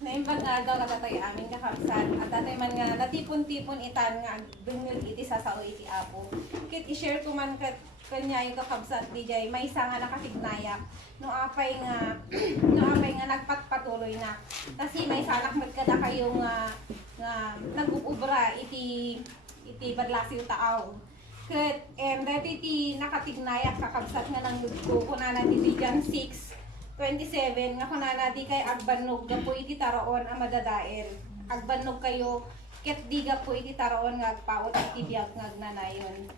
Naimbag nga daw katatay amin kakapsan at tatay man nga natipon-tipon itan nga bungod iti sasao iti apo. Kit i-share ko man kanya yung kakapsan DJ may isa nga nakatignayak no apay nga nagpatpatuloy na. Kasi may sanak magkada kayo nga nag-uubra iti badlasiw taaw. Ket dati iti nakatignayak kakabsat nga nang nudko kunana ti Jan 6:27 nga kunana di kay agbanog gapo iti taraon ang madadael. Agbanog kayo ket di gapo iti taraon nga agpaot iti biag nga agnanayon.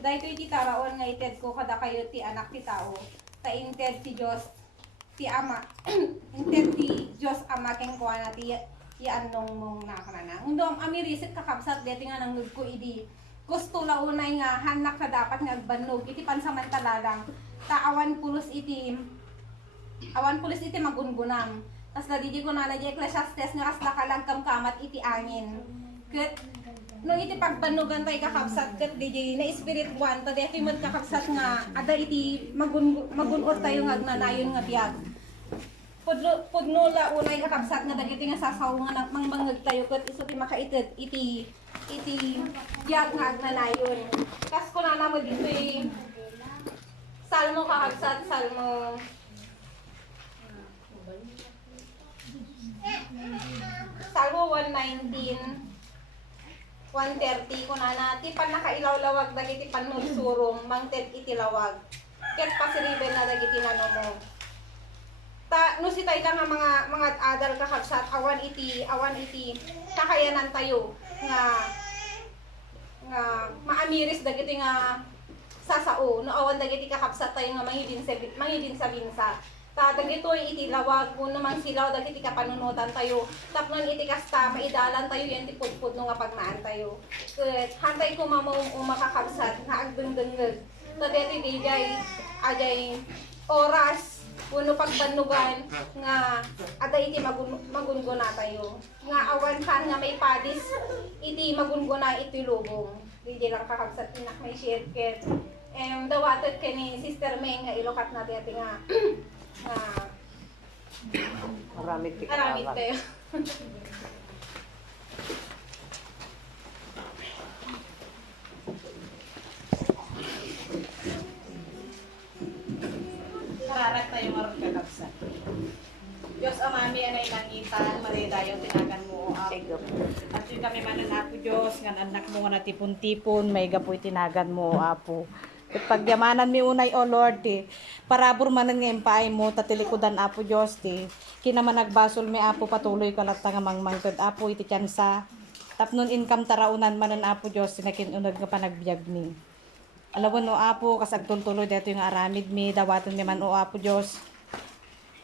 Dahito iti taraon nga ited ko kada kayo ti anak ti tao. Ta inted ti Dios ti Ama. Inted ti Dios Ama ken kuana ti anong mong nakanana. Undom amirisit kakabsat deti nga nang nudko idi gusto launay nga hanak ka dapat nga agbanog iti pansamantala lang ta awan pulos iti magungunam tas nadidi ko na di Ecclesiastes nga kasla kalagkam kamat iti angin ket no iti pagbanugan tay kakabsat ket DJ na spirit one ta deti man kakabsat nga ada iti magunot tayo nga agnanayon nga biag pudno la unay kakabsat nga dagiti nga sasaw nga mangmangeg tayo ket isu ti makaited iti biag nga agnanayon. Kas ko na mo dito Salmo kakabsat, Salmo 119 130 kunana ti pan nakailawlawag dagiti panulsurong mangted iti lawag. Ket pasiriben na dagiti nanomo. Ta no sitay ka nga mga adal kakabsat awan iti kakayanan tayo nga maamiris dagiti nga sasao no awan dagiti kakabsat tayo nga mangidin sa binsa. Ta dagitoy iti lawag kuno man silaw dagiti kapanunutan tayo tapnon iti kasta maidalan tayo yen ti pudpud no nga pagmaan tayo. Ket hantay ko makakabsat nga agdengdengeg. Ta deti digay ajay oras puno pagbanugan nga ada iti magunguna tayo. Nga awan kan nga may padis iti magunguna iti lubong. Di lang kakabsat inak may share ket dawatot kani Sister Meng nga ilokat na dati nga Aramid tayo. Kararat tayo maroon kakabsat. Diyos amami anay nangitan, maridayon tinagan mo apo. At yun kami manan apo Diyos, ngan anak mo nga natipon-tipon, may gapoy tinagan mo apo. At pagyamanan mi unay o Lord parabor manan nga impaay mo, tatilikudan apo Diyos kinaman nagbasol mi apo patuloy kalata nga mangmangkad apo iti tiyansa. Tapnon income taraunan manan apo Diyos, sinakinunag nga panagbiag mi. Alawon o apo, kasagtultuloy dito yung aramid mi, dawaton mi man o apo Diyos.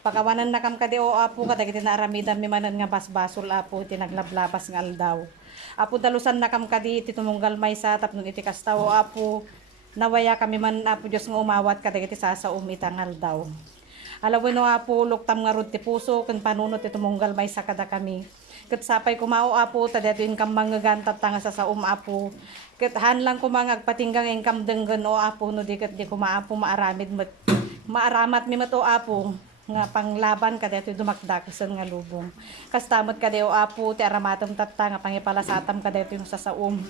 Pakawanan na kam kadi o apo, kadagiti na aramidan mi manan nga basbasol apo, iti naglablabas nga aldaw. Apo dalusan na kam kadi, iti tumunggal may sa, tapnon iti kasta o apo, nawaya kami man apo Diyos nga umawat, kadagiti sasaum itangal daw. Alawon o apo, luktam nga rod ti puso, kun panunot iti tumunggal may sa kada kami. Ket sapay kumao apo, tadito yung kam mangagantat nga sa saum apo. Ket hanlang kumangag patinggang engkam denggen o apo no di ket di kumaapo maaramat mi mato apo nga panglaban kadto dumakdak ken nga lubong. Kastamot kadto apo ti aramatom tatta nga pangipalasatam kadto yung sasaom.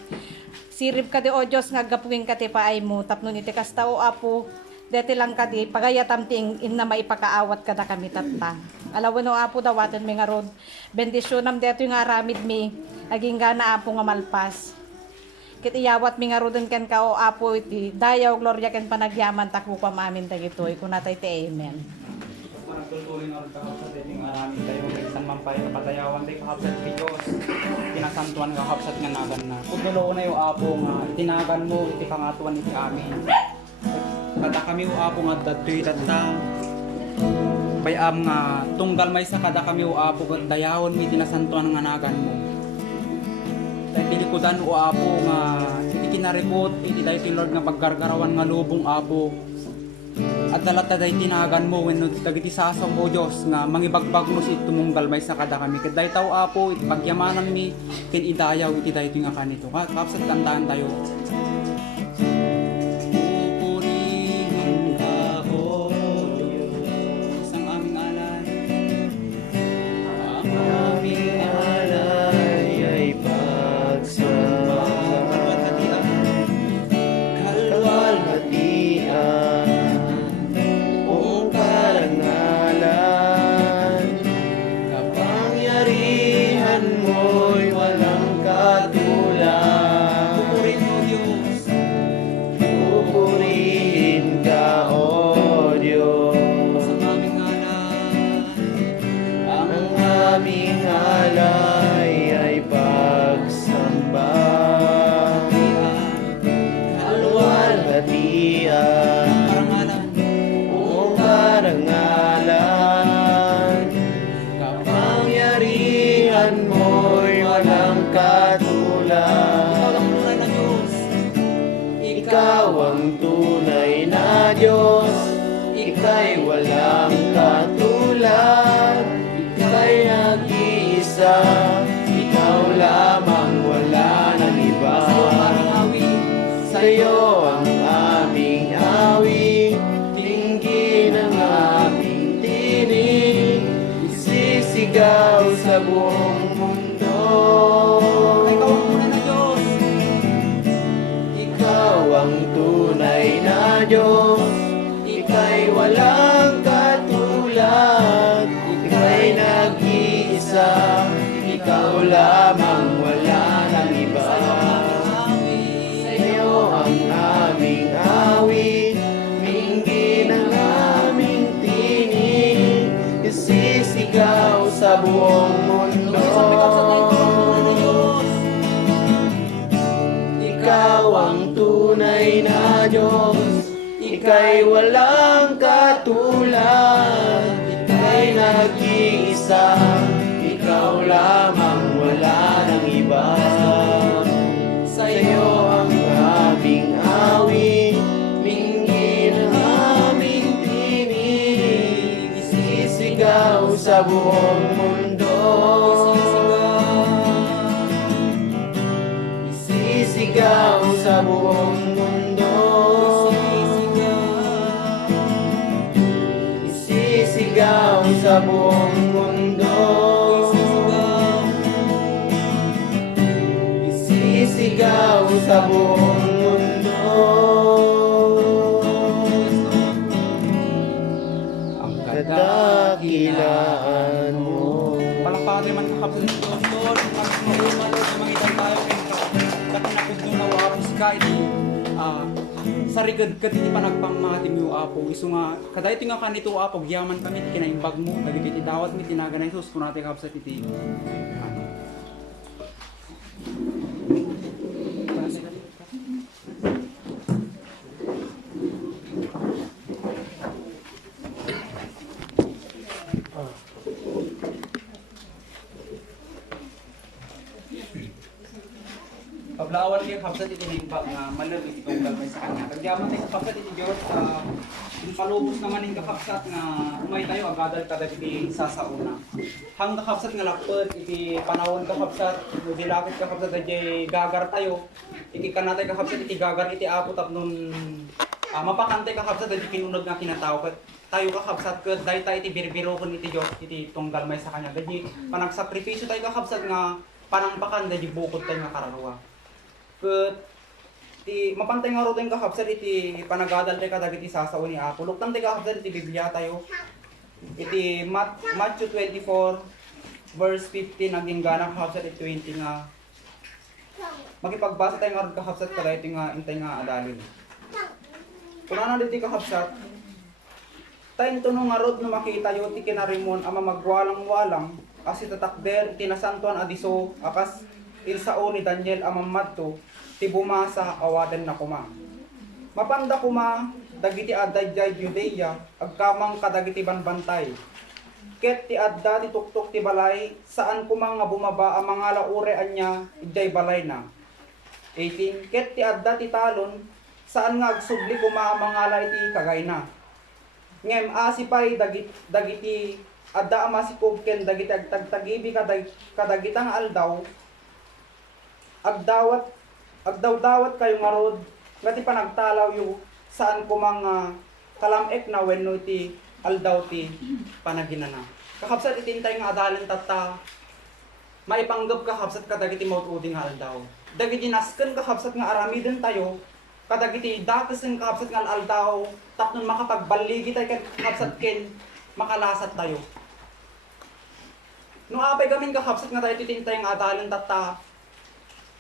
Sirib kadto o Dios nga gapuing kati paay mo tapnon iti kasta o apo deti lang kadi pagayatam ting inna maipakaawat kada kami tatta. Alawon o apo dawaten mi nga rod bendisyonam deti nga aramid mi aging gana apo nga malpas. Kit iyawat mi nga rodon ken ka o apo iti dayaw gloria ken panagyaman takbo pa maamin dagitoy kunatay ti amen. Managtutuloy nga ron kakapsat iti nga aramid tayo isang mampay nga patayawan tayo kakapsat ti Diyos. Kinasantuan nga kakapsat nga nagan na. Pagdulo na yung apo nga tinagan mo iti pangatuan iti amin. Kada kami o apo nga datoy data. Bayam nga tunggal may sa kada kami o apo dayawon mi tinasantuan nga nagan mo. Dilikudan o apo nga iti kinaripot iti daytoy Lord nga paggargarawan nga lubong apo at dalata day tinagan mo wenno dagiti sasaw mo Dios nga mangibagbag mo si tumunggal may sa kada kami ket daytaw apo iti pagyamanan mi ken idayaw iti daytoy nga kanito kapsat kantaan tayo. Pupurihan ka o Diyos ang aming alay aming alay ay pagsamba. Kaluwalhatian, buong karangalan, kapangyarihan mo'y walang katulad. Ikaw ang tunay na Diyos, ika'y walang katulad. Ika'y nag-iisa, ikaw lamang, wala nang iba. Sa'yo ang aming awit, tingin ang aming tinig, isisigaw sa buong mundo. Ikaw ang tunay na Diyos, ika'y walang katulad. Ika'y nag-iisa, ikaw lamang, wala nang iba. Sa'yo ang aming awit, minggin ang aming tinig, isisigaw sa buong mundo. Ikaw ang tunay na Diyos, ika'y walang katulad. Ika'y nag-iisa, ikaw lamang, wala nang iba. Sa'yo ang aming awit, minggin ang aming tinig, isisigaw sa buong mundo. Isisigaw sa buong mundo. Isisigaw sa buong mundo. Isisigaw sa buong mundo. Ang Kadakilaan mo. Palakpakan man kakapsat ni Diyos Lord, pag mahumalo na mangitan tayo katinapod na warang sika iti sarigad kat iti panagpangmatim yu apo iso nga kaday tinga kanito apo giyaman kami iti kinaimbag mo dagiti dawat mi tinaganay sus kunati kapsat iti pablawan niya kapsat iti ningpag nga manabit itong galmay sa kanya. Kagyaman tayo kapsat iti Diyos yung palubos naman yung kakapsat nga umay tayo agadal kada iti sasauna. Hang kakapsat nga lapad iti panahon kakapsat dilakit kakapsat iti gagar tayo. Iti kanatay kakapsat iti gagar iti apo tapnon mapakantay kakapsat iti kinunod nga kinatao tayo kakapsat ket dayta iti birbirokon iti Diyos iti tong galmay sa kanya. Dadi panagsakripisyo tayo kakapsat nga panampakan dadi bukod tayo nga kararwa. Ket ti mapantay nga rodeng kakapsat iti panagadal tayo kadag iti sasaw ni Apo. Luktang tayo kakapsat iti Biblia tayo. Iti Matthew 24 verse 15 naging gana kakapsat iti 20 nga makipagbasa tayo nga rod kakapsat kada iti nga intay nga adalin. Kunanan iti kakapsat tayo tunong nga rod no makita yo ti kinarimon ama magwalang-walang as itatakder iti nasantuan adiso akas insao ni Daniel amamadto ti bumasa awaden na kuma. Mapanda kuma dagiti adda jay Judea agkamang kadagiti banbantay. Ket ti adda ti tuktok ti balay saan kuma nga bumaba ang mga laure anya ijay balay na. 18 ket ti adda ti talon saan nga agsubli kuma ang mga la iti kagay na. Ngem asipay dagiti adda amasikob ken dagiti agtagtagibi kadagitang aldaw agdawdawat kayo nga rod ngati panagtalaw yu saan ko mga kalamek na wenno iti aldaw ti panaginana. Kakapsat itintay nga adalin tata maipanggap kakapsat kadagiti mautudi nga aldaw. Dagiti nasken kakapsat nga aramiden tayo kadagiti dakesen kakapsat nga aldaw tapnon makapagbaligi tayo kakapsat ken makalasat tayo. No apay gamin kakapsat nga tayo itintay nga adalin tata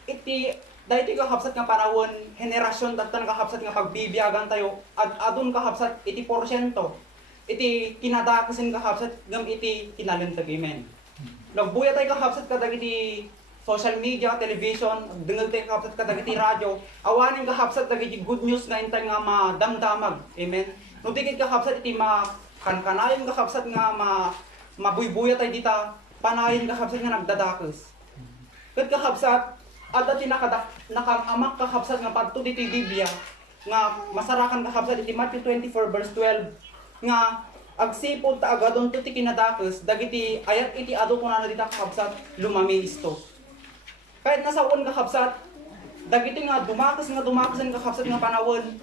iti dahiti kakapsat nga panahon henerasyon datan kakapsat nga pagbibiyagan tayo adun kakapsat iti porsyento iti kinadakasen kakapsat gam iti kinalentagimen. Nagbuya tayo kakapsat kadagiti social media, television, dengel tayo kakapsat kadagiti radyo. Awanin kakapsat dagiti good news nga intay nga madamdamag. Amen. No digit kakapsat iti makankanayon kakapsat nga mabuybuya tayo dita, panayin kakapsat nga nagdadakes. Ket kakapsat adda ti nakaamak kakapsat nga padto diti Biblia nga masarakan kakapsat iti Matthew 24 verse 12 nga agsipod ta agadon to ti kinadakes dagiti ayat iti adu kunana dita kakapsat lumami isto. Kahit nasaon kakapsat dagiti nga dumakes ang kakapsat nga panawon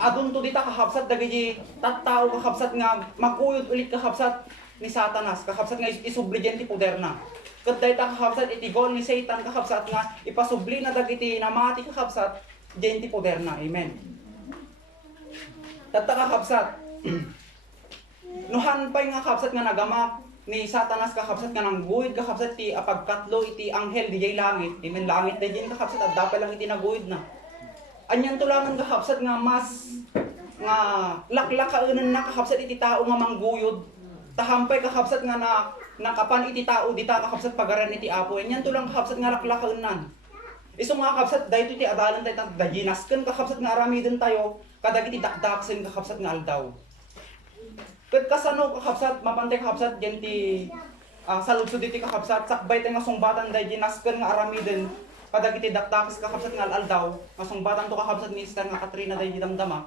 adun to dita kakapsat dagiti tattao kakapsat nga maguyod ulit kakapsat ni Satanas kakapsat nga isubligyan ti poder na. Ket dayta kakapsat iti goal ni Satan kakapsat nga ipasubli na dagiti namati kakapsat diyan ti poder na. Amen. Tatta kakapsat nuhan pay nga kakapsat nga nagamak ni Satanas kakapsat nga nangguhid kakapsat ti apagkatlo iti anghel dijay langit. Amen. Langit dijay kakapsat at dapat lang iti naguhid na. Anyan tulangan kakapsat nga mas nga laklakaunan na kakapsat iti tao nga mangguyod. Tahampay kakapsat nga nakapan iti tao dita kakapsat pagaran iti Apo. Anyan tulang kakapsat nga laklakaunan. Isu nga kakapsat dayto iti adalan tayo dajinasken kakapsat nga aramiden tayo kadagiti dakdaksen kakapsat nga aldaw. Ket kasano kakapsat mapantay kakapsat diyan ti saludsod iti kakapsat sakbay tayo nga sungbatan dajinasken nga aramiden kadagiti dakdakes kakapsat nga aldaw nga sungbatan to kakapsat ni Sister nga Katrina daydi damdama.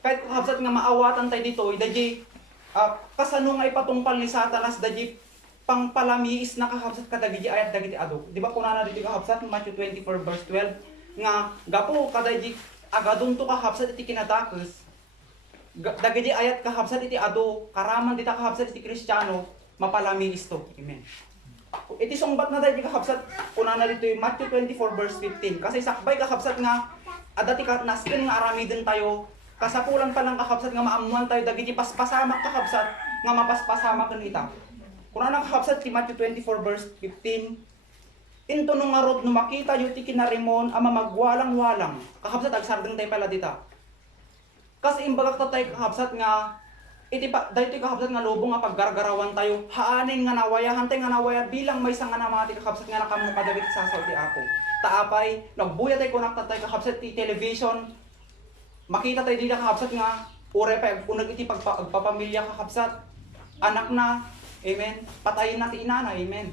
Kahit kakapsat nga maawatan tayo dito daydi kasano nga ipatungpal ni Satanas daydi pangpalamiis na kakapsat kadagiti ayat dagiti adu. Di ba kunana dito kakapsat Matthew 24 verse 12 nga gapo kadagiti agadon to kakapsat iti kinadakes dagiti ayat kakapsat iti adu karaman dita kakapsat iti Kristiyano mapalamiis to. Amen. Iti sungbat na daydi kakapsat kunana dito Matthew 24 verse 15 kasi sakbay kakapsat nga adati nasken nga aramiden tayo kasapulan pa lang kakapsat nga maamuan tayo dagiti paspasamak kakapsat nga mapaspasamak kita. Kunana kakapsat ti Matthew 24 verse 15 into nung ngarod no makita yu ti kinarimon ama magwalang-walang kakapsat agsardeng tayo pala dita. Kasi imbagak tatay kakapsat nga iti pa dayto kakapsat nga lubong nga paggargarawan tayo haanin nga nawayahan tay nga nawaya bilang may isang nga namati kakapsat nga nakamu kadagiti sasaw ti Apo. Taapay nagbuya tay kunak tatay kakapsat ti television makita tay dita kakapsat nga ure pa unag iti pagpapamilya kakapsat anak na. Amen. Patayin na ti inana. Amen.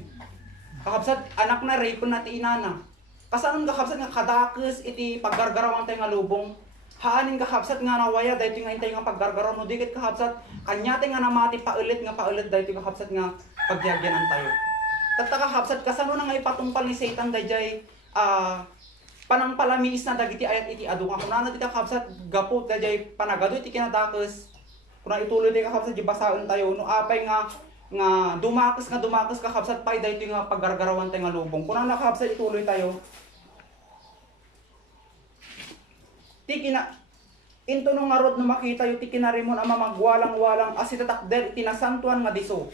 Kakapsat anak na rape na ti inana. Kasanon kakapsat nga kadakes iti paggargarawan tay nga lubong haanin kakapsat nga nawaya dayto nga intay nga paggargaraw no dikit kakapsat kanya tay nga namati paulit dayto kakapsat nga pagyagyanan tayo. Tatta kakapsat kasano na nga ipatungpal ni Satan dayjay panangpalamiis na dagiti ayat iti adu nga kunana ti kakapsat gapo dayjay panagado iti kinadakes kuna ituloy ti kakapsat di basaon tayo no apay nga dumakes kakapsat pay dayto nga paggargarawan tay nga lubong kunana kakapsat ituloy tayo. Into nung ngarod no makita yu ti kinarimon ama magwalang-walang asitatakder tinasantuan nga diso.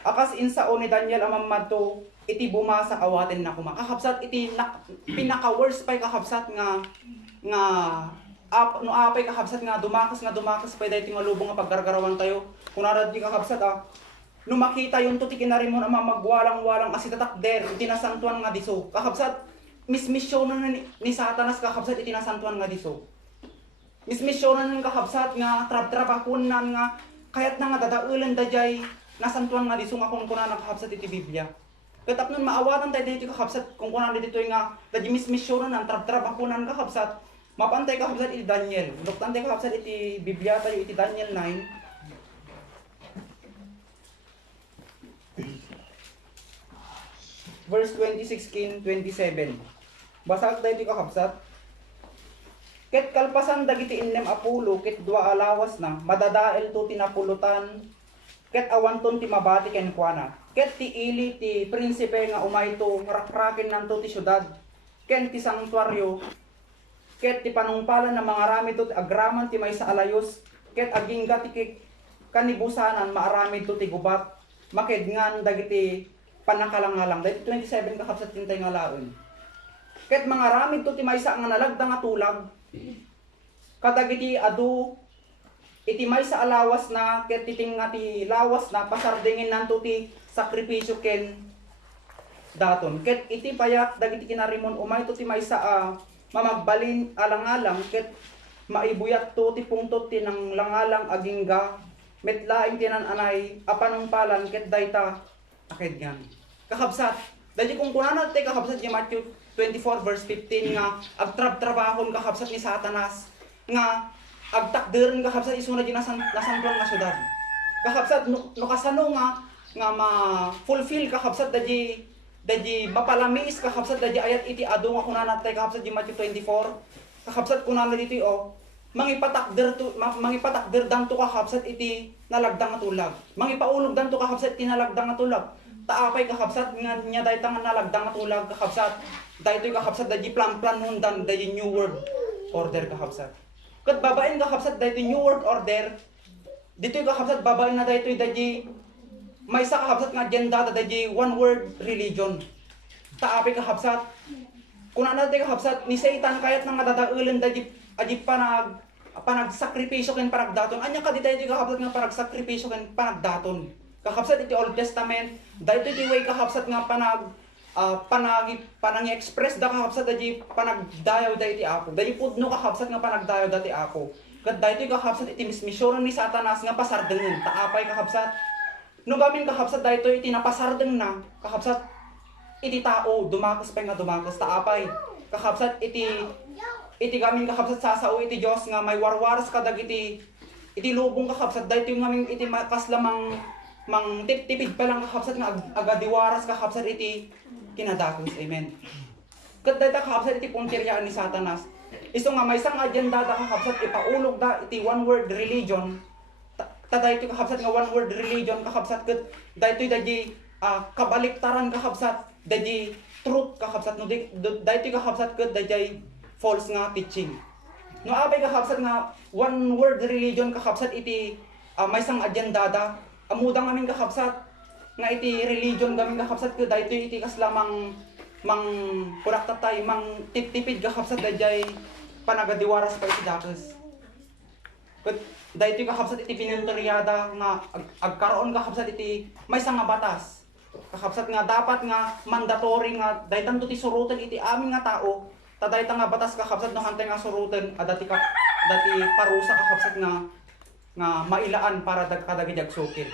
Akas insaon ni Daniel ama madto iti bumasa awaten na kuma. Kakapsat iti pinaka-worst pay kakapsat nga no apay kakapsat nga dumakes pay dayto nga lubong nga paggargarawan tayo. Kunara di kakapsat no makita yun to ti kinarimon ama magwalang-walang asitatakder tinasantuan nga diso. Kakapsat mismisyonan ni Satanas kakapsat iti nasantuan nga diso. Mismisyonan ng kakapsat nga trabahunan nga kayat na nga dadaulan dayjay nasantuan nga diso nga kung kunan kakapsat iti Biblia. Katapnon maawatan tayo dito kakapsat kung kunan dito nga dadji mismisyonan ang trabahunan kakapsat mapantay kakapsat iti Daniel. Doktan tayo kakapsat iti Biblia tayo iti Daniel 9. Verse 26 kin 27. Basag tayo iti kakapsat. Ket kalpasan dagiti innem apulo ket dua alawas na madadael to tinapulutan ket awanton ti mabati ken kuana. Ket ti ili ti prinsipe nga umayto rakraken nanto ti syudad ken ti sanktuaryo ket ti panungpalan na mga rami to agraman ti maysa alayos ket agingga ti kanibusanan maaramid to ti gubat makedngan dagiti panakalangalang. Dahil 27 kakapsat tintay nga laon. Ket mga ramid to ti maysa nga nalagda nga tulag kadagiti adu iti may sa alawas na ket titing nga ti lawas na pasardingin nanto ti sakripisyo ken daton. Ket iti payak dagiti kinarimon umay to ti may sa mamagbalin alang-alang ket maibuyat to ti pungtot ti nang langalang agingga metlaing tinan anay apanong palan ket dayta aked ngan. Kakabsat, dadi kung kunana ti kakabsat ni Matthew 24 verse 15 nga agtrab-trabahon kakabsat ni Satanas nga agtakder nga kakabsat isu na di nasantuan nga syudad. Kakabsat no kasano nga ma-fulfill kakabsat dadi mapalamis kakabsat dadi ayat iti adu nga kunana ti kakabsat di Matthew 24. Kakabsat kunana dito mangipatakder danto kakabsat iti nalagdang nga tulag. Mangipaulog danto kakabsat iti nalagdang nga tulag. Taapay kakabsat nga nya dayta nga nalagdang nga tulag kakabsat. Daytoy kakabsat dadi plan hundan dadi new world order kakabsat. Ket babaen kakabsat daytoy new world order. Ditoy kakabsat babaen na daytoy dadi maysa kakabsat nga agenda dadi one world religion. Taapay kakabsat kunana daytoy kakabsat ni Satan kayat nang madadaeulen dadi adi panagsakripisyo ken panagdaton. Anya ka ditoy kakabsat nga panagsakripisyo ken panagdaton. Kakabsat iti Old Testament, daytoy ti way kakabsat nga panang-express da kakabsat dadi panagdayaw da iti Apo. Dadi pudno kakabsat nga panagdayaw da iti Apo. Ket daytoy kakabsat iti misyon ni Satanas nga pasardengen taapay kakabsat. No gamin kakabsat daytoy iti napasardeng na kakabsat iti tao dumakes pa nga dumakes taapay. Kakabsat iti gamin kakabsat sasao iti Dios nga may warwaras kadag iti lubong kakabsat daytoy ngamin iti kaslamang tipid pa lang kakabsat nga agadiwaras kakabsat iti kinadakos. Amen. Ket dayta kakabsat iti puntiryaan ni Satanas. Isu nga may isang agenda da kakabsat ipaulog da iti one world religion. Daytoy kakabsat nga one world religion kakabsat ket daytoy dadi kabaliktaran kakabsat dadi truth kakabsat no daytoy kakabsat ket dadi false nga teaching. No abay kakabsat nga one world religion kakabsat iti may isang agenda da amudang aming kakabsat nga iti religion gaming kakabsat ko daytoy iti kaslamang puraktatay tipid kakabsat dayjay panagadiwaras pa iti dakes. Ket daytoy kakabsat iti pinunturyada nga agkaroon kakabsat iti maysa nga batas. Kakabsat nga dapat nga mandatory nga daytan to ti suruten iti amin nga tao. Ta dayta nga batas kakabsat no hantay nga suruten dati parusa kakabsat nga mailaan para kadagiti agsukir.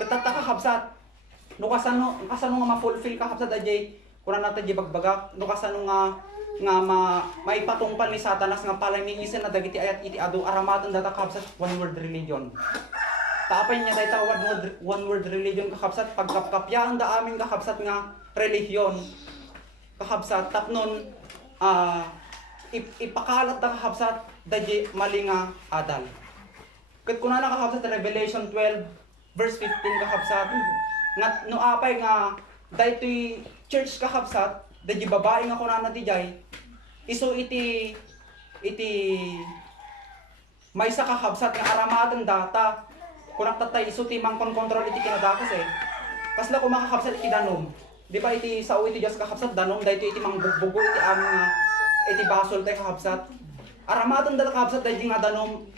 Ketata kakabsat no kasano nga ma-fulfill kakabsat dayjay kunana ta di bagbagak no kasano nga maipatungpal ni Satanas nga palamiisen na dagiti ayat iti adu aramaton data kakabsat one world religion. Taapay niya dayta one world religion kakabsat pagkapkapyaan da amin kakabsat nga relihiyon kakabsat tapnon ipakalat da kakabsat dayjay mali nga adal. Ket kunana kakabsat Revelation 12 verse 15 kakabsat nga no apay nga daytoy church kakabsat dayjay babae nga kunana dijay isu iti maysa kakabsat nga aramaten data kunang tatay isu ti mangkon kontrol iti kinadakes kasla ko makakabsat iti danom di ba iti sao iti Dios kakabsat danom daytoy iti mangbugbugo iti amin nga iti basol tay kakabsat aramaten data kakabsat dayjay nga danom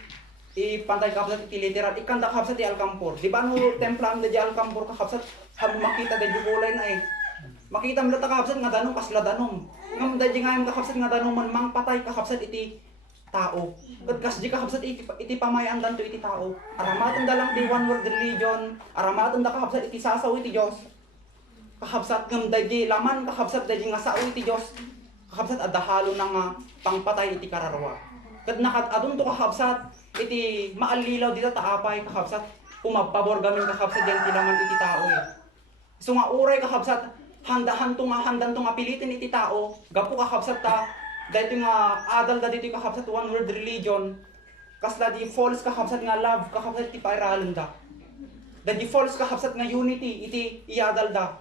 ipantay kakabsat iti literal ikanda kakabsat iti alkampor di ba no templam da di alkampor kakabsat ham makita da di kulay na makita mo data kakabsat nga danom kasla danom ngam da di nga kakabsat nga danom man mangpatay kakabsat iti tao ket kas di kakabsat iti pamayan danto iti tao aramaten da lang di one world religion aramaten da kakabsat iti sasaw iti Dios kakabsat ngam da di laman kakabsat da di nga sao iti Dios kakabsat adahalo na nga pangpatay iti kararwa ket nakat adun to kakabsat iti maalilaw dito taapay kakabsat pumapabor gamin kakabsat diyan tilaman iti tao so nga uray kakabsat handan to nga pilitin iti tao gapu kakabsat ta dayto nga adal da dito kakabsat one world religion kasla di false kakabsat nga love kakabsat iti pairalan da di false kakabsat nga unity iti iadal da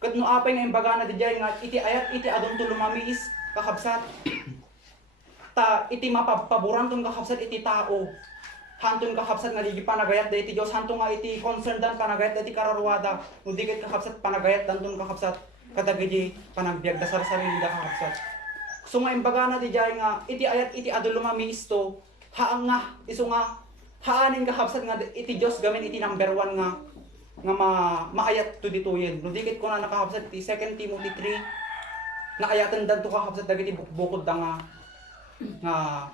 ket no apay nga imbaga na dijay nga iti ayat iti adon to lumamiis kakabsat iti mapaboran ton kakabsat iti tao hanton kakabsat nga di panagayat da iti Dios hanton nga iti concern dan panagayat da iti kararwada no di ket kakabsat panagayat danton kakabsat kadagiti panagbiag da sarili da kakabsat so nga imbaga na di jay nga iti ayat iti adu lumamiis to haang nga isu nga haanin kakabsat nga iti Diyos gamin iti number 1 nga maayat to dituyen. No dikit ko na nakakabsat iti 2 Timothy 3 naayatan dan to kakabsat dagiti bukod da nga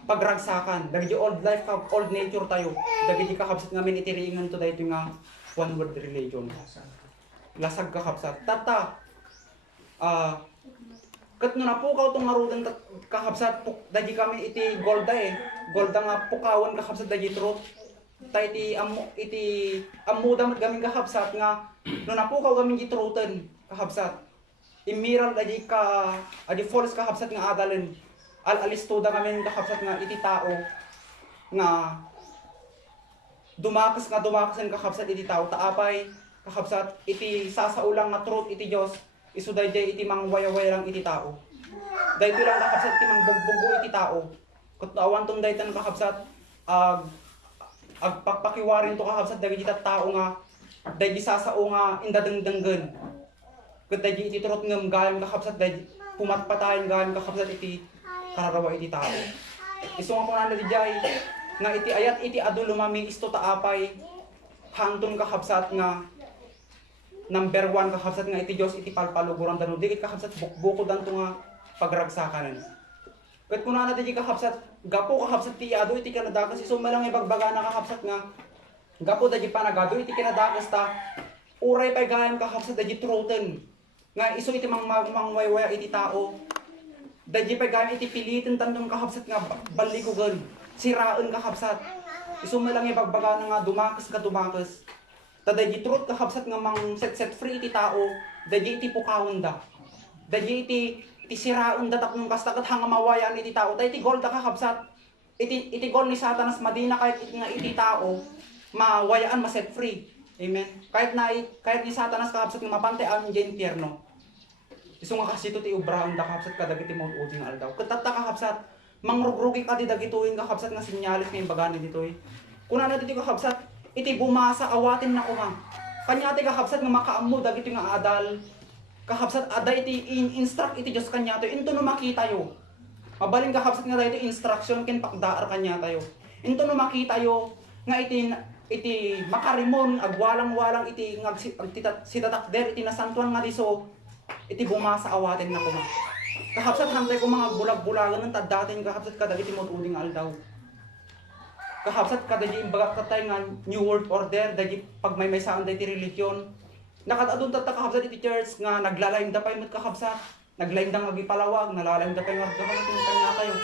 pagragsakan dagiti old life old nature tayo dagiti kakabsat nga min iti riingan to dayto nga one word religion. Lasag kakabsat tata kat no napukaw tong ngarudan kakabsat dagi kami iti golda nga pukawan kakabsat dagi truth ta iti amudam gamin kakabsat nga no napukaw gamin iti truthen kakabsat imiral dagi false kakabsat nga adalen alistuda gamin kakabsat nga iti tao nga dumakasan kakabsat iti tao taapay kakabsat iti sasaulang nga truth iti Dios isu dayjay iti mangwaya-waya lang iti tao. Dayto lang kakabsat iti mangbugbugo iti tao. Ket awan tong daytan kakabsat agpakpakiwarin to kakabsat dagiti tao nga daydi sasao nga indadengdenggen. Ket daydi iti turot ngem gayam kakabsat daydi pumatpatayen gayam kakabsat iti kararawa iti tao. Isu nga kunan dayjay nga iti ayat iti adu lumami isto taapay hantun kakabsat nga number 1 kakabsat nga iti Dios iti palpaluguran dano dikit kakabsat bukbukod danto nga pagragsakanen. Ket kuna na digi kakabsat gapo kakabsat ti adu iti kanadakas isu malang ibagbaga na kakabsat nga gapo dagi panagado iti kanadakas ta uray pay gayam kakabsat dagi truten nga isu iti mangwaywaya iti tao. Dagi pay gayam iti pilitin tandong kakabsat nga balikugan siraen kakabsat. Isu malang ibagbaga na nga dumakas ka dumakas. Dagi truth kakabsat nga mang set free iti tao, dagi iti pukawon da. Dagi iti siraon da tapno kasta ket hanga mawayaan iti tao. Ta iti gol da kakabsat. Iti gol ni Satanas madina kahit iti tao mawayaan ma-set free. Amen. Kahit ni Satanas kakabsat nga mapantay ang impyerno. Isu nga kasi ti ubraon da kakabsat kadagiti maud-uding aldaw. Ket kakabsat mangrugrugi ka di dagituin kakabsat nga sinyalis nga imbagani ditoy. Kuna na dito kakabsat iti bumasa awatin na kuma. Kanya ti kakabsat nga makaammo dagiti nga adal. Kakabsat aday iti instruct iti Dios kanya to. Into no makita yo. Mabalin kakabsat nga dayto instruction ken pakdaar kanya tayo. Into no makita yo nga iti makarimon agwalang-walang iti sitatakder iti nasantuan nga diso iti bumasa awatin na kuma. Kakabsat hantay ko mga bulag-bulagan ng tadatin kakabsat kadagiti maud-uding aldaw. Kakabsat kadagi imbaga katay nga New World Order dagi pag may saan dayti religion. Nakadadun kakabsat iti church nga naglalayim da pay met kakabsat. Naglayim da magipalawag, nalalayim da pay maggaman kung kanya kayo.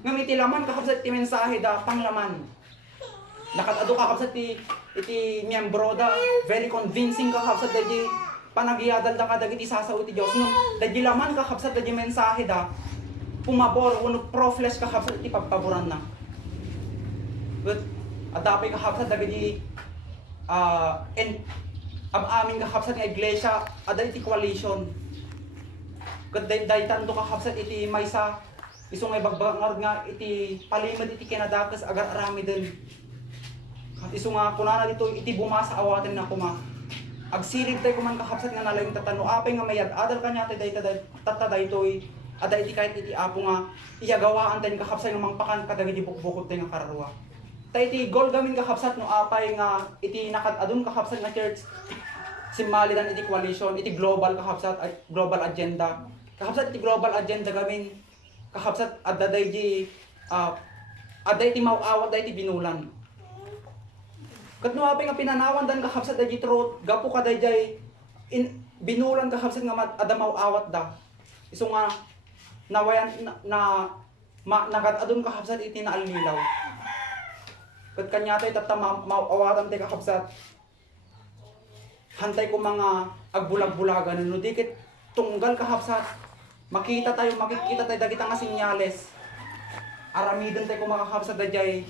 Ngam iti laman kakabsat iti mensahe da panglaman. Nakadado kakabsat iti miyembro da very convincing kakabsat dagi panagiadal da kadagiti sasaw iti Dios no. Dagi laman kakabsat dagi mensahe da pumabor uno pro-flesh kakabsat iti pagpaboran na. But adapay kakabsat dagiti aming kakabsat nga iglesia ada iti coalition. Ket daytan to kakabsat iti maysa isu nga ibagbangar nga iti palimad iti kinadakas agar arami den. Isu nga kunana dito iti bumasa awaten na kuma. Agsirig tay kuman kakabsat nga nalayong tatano apay nga mayad adal kanya tay daytoy ada iti kahit iti apo nga iyagawaan tay kakabsat nga mangpakan kadagiti bukbukod tay nga kararwa. Ta iti gol gamin kakabsat no apay nga iti nakadadun kakabsat nga church simmalidan iti coalition iti global kakabsat global agenda. Kakabsat iti global agenda gamin kakabsat adda daydi adda iti mawawat da iti binulan. Ket no apay nga pinanawan dan kakabsat daydi truth gapo ka dayjay binulan kakabsat nga adda mawawat da. Isu nga nawayan nakadadun kakabsat iti naalnilaw. Ket kanya tay tatta mawawatan tay kakabsat. Hantay ko mga agbulag-bulagan no dikit tunggal kakabsat. Makikita tayo dagita nga sinyales. Aramiden tayo kung makakabsat dayjay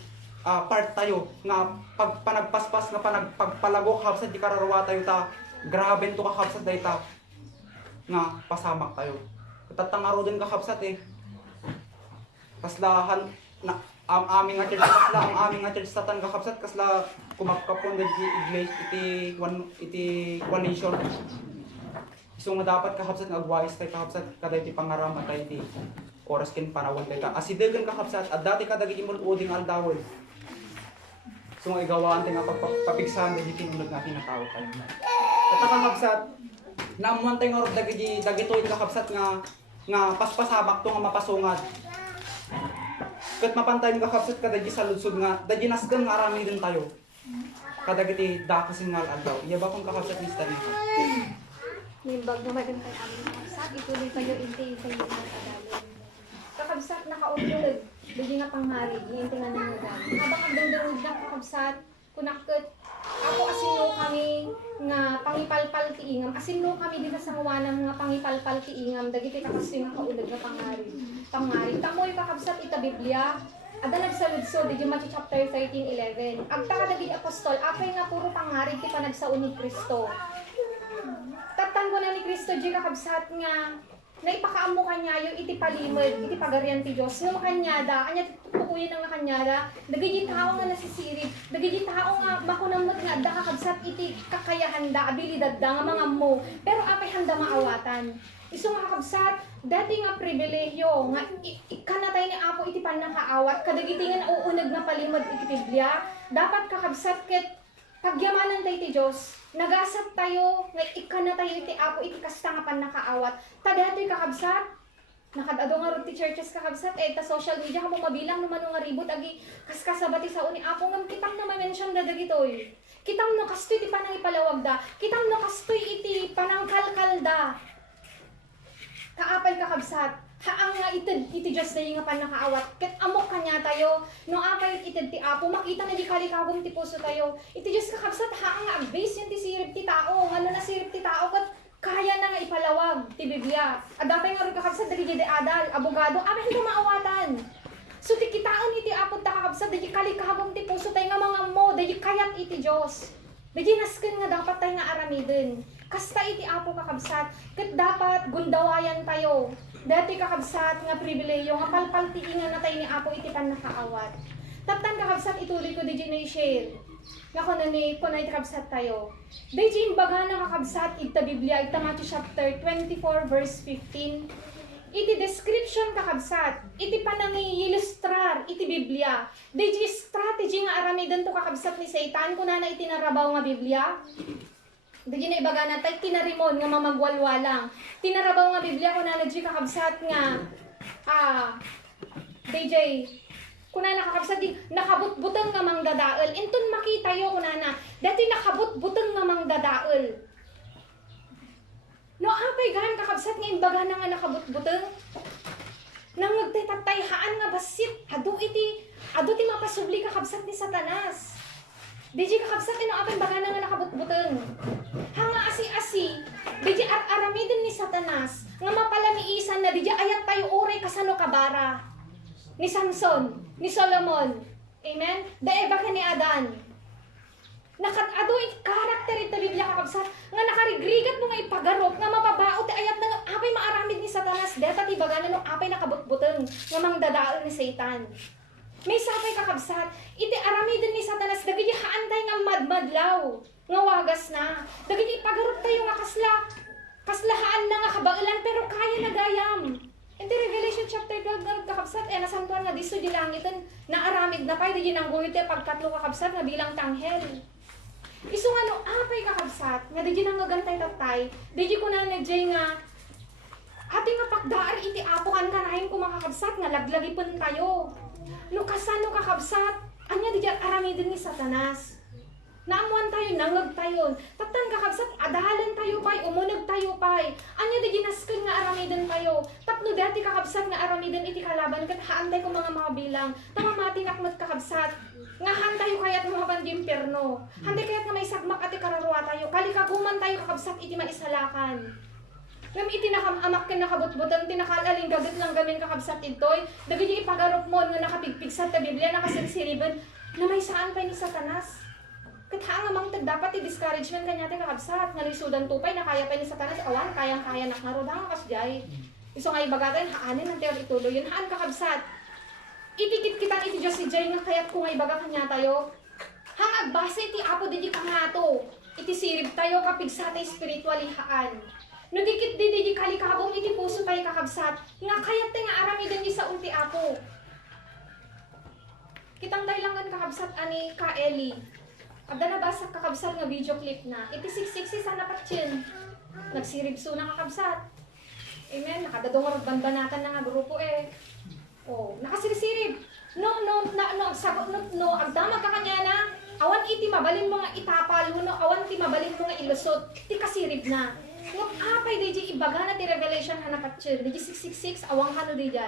part tayo nga pagpanagpaspas nga pagpalago kakabsat di kararwa tayo ta grabe to kakabsat dayta nga pasamak tayo. Katatangaro din kakabsat Kaslahan na aming nga church satan kakabsat kasla kumapkapon dayjay iglesia iti coalition. So nga dapat kakabsat nga agwais kay kakabsat kada iti pangaram at iti oras ken panawon kay ka. Asidegan kakabsat at dati kadagiti muluding aldawon. Kung igawaan tayo nga pagpapigsahan, dagiti tinunod nga tinatawag tayo. At kakabsat, naamuan tayo nga rin dagitoy kakabsat nga paspasabak to nga mapasungad. Kat mapantayin kakabsat kadagi sa ludsod nga, dagi nasgan nga arami din tayo. Kadagiti dakusin nga aldaw. Iya ba kung kakabsat ni Stan nito? Nimbag na magandang tayo aming kakabsat, ituloy kayo inte sa iyo ng tagalog. Kakabsat, nakaulog, bili nga pangmari, hindi nga nangagal. Habang ang dungdungod na kakabsat, kunakot, ako asino kami nga pangipalpal ti ingam. Asino kami dito sa ngawanang nga pangipalpal ti ingam. Dagiti kakabsat nga kaulog na pangmari. Pangmari. Tamoy kakabsat ita Biblia. Ada nagsaludso, di Matthew chapter 13:11. Agta ka dagiti apostol, apay nga puro pangmari ti panagsaon ni Kristo. Taptan ko na ni Kristo di kakabsat nga naipakaamo kanya yung iti palimod, iti pagarian ti Diyos. Yung kanyada, anya tukuyin ng kanyada, dagiti tao nga nasisirip, dagiti tao nga makunamot nga adda kakabsat iti kakayahan da, abilidad da nga mga mo, pero apay handa maawatan. Iso nga kakabsat, dati nga pribilehyo, nga ikanatay ni Apo iti panakaawat, kadagiti nga nauunag na palimod iti Biblia, dapat kakabsat ket pagyamanan tayo ti Diyos, nagasat tayo, nga ikana tayo iti Apo iti kasta nga panakaawat. Ta dati kakabsat, nakadado nga ron ti churches kakabsat, ta social media kamo mabilang naman nga ribot, agi kaskasabati sa uni Apo, ngam kitang na mamensyong dadagitoy. Kitang no kastoy iti panang ipalawag da, kitang no kastoy iti panang kalkal da. Kaapay kakabsat, haang nga iti Diyos na yung nga panakaawat. Ket amok kanya tayo, no apay itid ti Apo, makita na di kalikagom ti puso tayo. Iti Diyos kakabsat, haang nga agbase yun ti sirip ti tao, ano na sirip ti tao, kat kaya na nga ipalawag ti Biblia. Adapay nga rin kakabsat, dali di adal, abogado, apay hindi maawatan. So ti kitaan iti Apo ta kakabsat, dali kalikagom ti puso tayo nga mga mo, dali kayat iti Diyos. Dali nasken nga dapat tayo nga aramidin. Kasta iti Apo kakabsat, kat dapat gundawayan tayo. Dati kakabsat nga pribileyo, nga palpaltiingan na tayo ni Apo iti panakaawat. Taptan kakabsat, ituloy ko di na i-share. Nga kung iti kakabsat tayo. Di imbaga na kakabsat, ita Biblia, ita Matthew chapter 24 verse 15. Iti description kakabsat, iti panangi-ilustrar, iti Biblia. Di strategy nga aramidan to kakabsat ni Satan, kung na itinarabaw nga Biblia. Dagi na ibaga na tayo tinarimon nga mamagwalwalang. Tinarabaw nga Biblia ko na kakabsat nga DJ kuna nakakabsat di nakabutbutang nga mangdadael. Inton makita yo kuna na dati nakabutbutang nga mangdadael. No apay gan kakabsat nga imbaga na nga nakabutbutang. Nang nagtatayhaan nga basit adu ti mapasubli kakabsat ni Satanas. DJ kakabsat ino apay baga na nga nakabutbutang. Hanga asi-asi, DJ aramidin ni Satanas, nga mapalamiisan na DJ ayat tayo oray kasano kabara. Ni Samson, ni Solomon. Amen? Daeba ka ni Adan. Nakatado it karakter ito Biblia kakabsat, nga nakarigrigat mo nga ipagarop, nga mapabaot, ayat na apay maaramid ni Satanas, deta ti baga na no apay nakabutbutang, nga mangdadaal ni Satan. May sapay kakabsat, iti aramidin ni Satanas, dagiti haantay nga madmadlaw, nga wagas na. Dagiti pagarot tayo nga kaslahaan na nga kabailan, pero kaya na gayam. Iti Revelation chapter 12 nga kakabsat, nasantuan nga diso di langitan, na aramid na pay, di nangguhit pagkatlo kakabsat, nga bilang tanghel. Iso nga no, apay kakabsat, nga di nang gagantay tatay, di ko na nagyay nga, ati nga pagdaar iti apukan ka nahin ko makakabsat, nga laglagipon tayo. Lukasan no kakabsat, anya di aramidin ni Satanas. Naamuan tayo, nangag tayo. Tatan kakabsat, adahalan tayo pay, umunag tayo pay. Anya di ginaskan nga aramidin tayo. Tapno dati kakabsat nga aramidin iti kalaban, kat haantay ko mga bilang. Tamamati nakmat kakabsat. Nga hantay kaya't mga pandimperno. Hantay kaya't nga may sagmak ati kararwa tayo. Kalikaguman tayo kakabsat iti maisalakan. Ngam iti nakamamak ka nakabutbutan, tinakalaling gagat lang gamin kakabsat itoy. Dagiti ipagarop mo nga nakapigpigsat ta Biblia, nakasirsiriban, na may saan pa ni Satanas. Katha nga mang dapat i-discouragement kanya tayo kakabsat, nga lisudan tupay, na kaya pa ni Satanas, awan, kayang-kaya naknarod, hanga kasjay. Iso nga ibagatan, haanin ang tayo ituloy, yun haan kakabsat. Itikit kitang iti Diyos si Jay nga kaya't kung ibaga kanya tayo. Hangag base iti apo di kangato, iti sirib tayo kapigsatay spiritually haan. No dikit di kalikabong iti puso tayo kakabsat, nga kaya't tayo nga aramidin di sa ulti apo. Kitang dahilangan kakabsat ani ka Eli. Abda na basa kakabsat nga video clip na. Iti siksiksi sana patsin. Nagsiribso na kakabsat. Amen. Nakadadungor banbanatan na nga grupo eh. Oh, nakasirisirib. Sagot no, agdamag ka kanya na. Awan iti mabalin mo nga itapal, no, awan iti mabalin mo nga ilusot. Ti kasirib na. No, apay DJ ibaga na ti Revelation hanapatsin. DJ 666 awang kano DJ.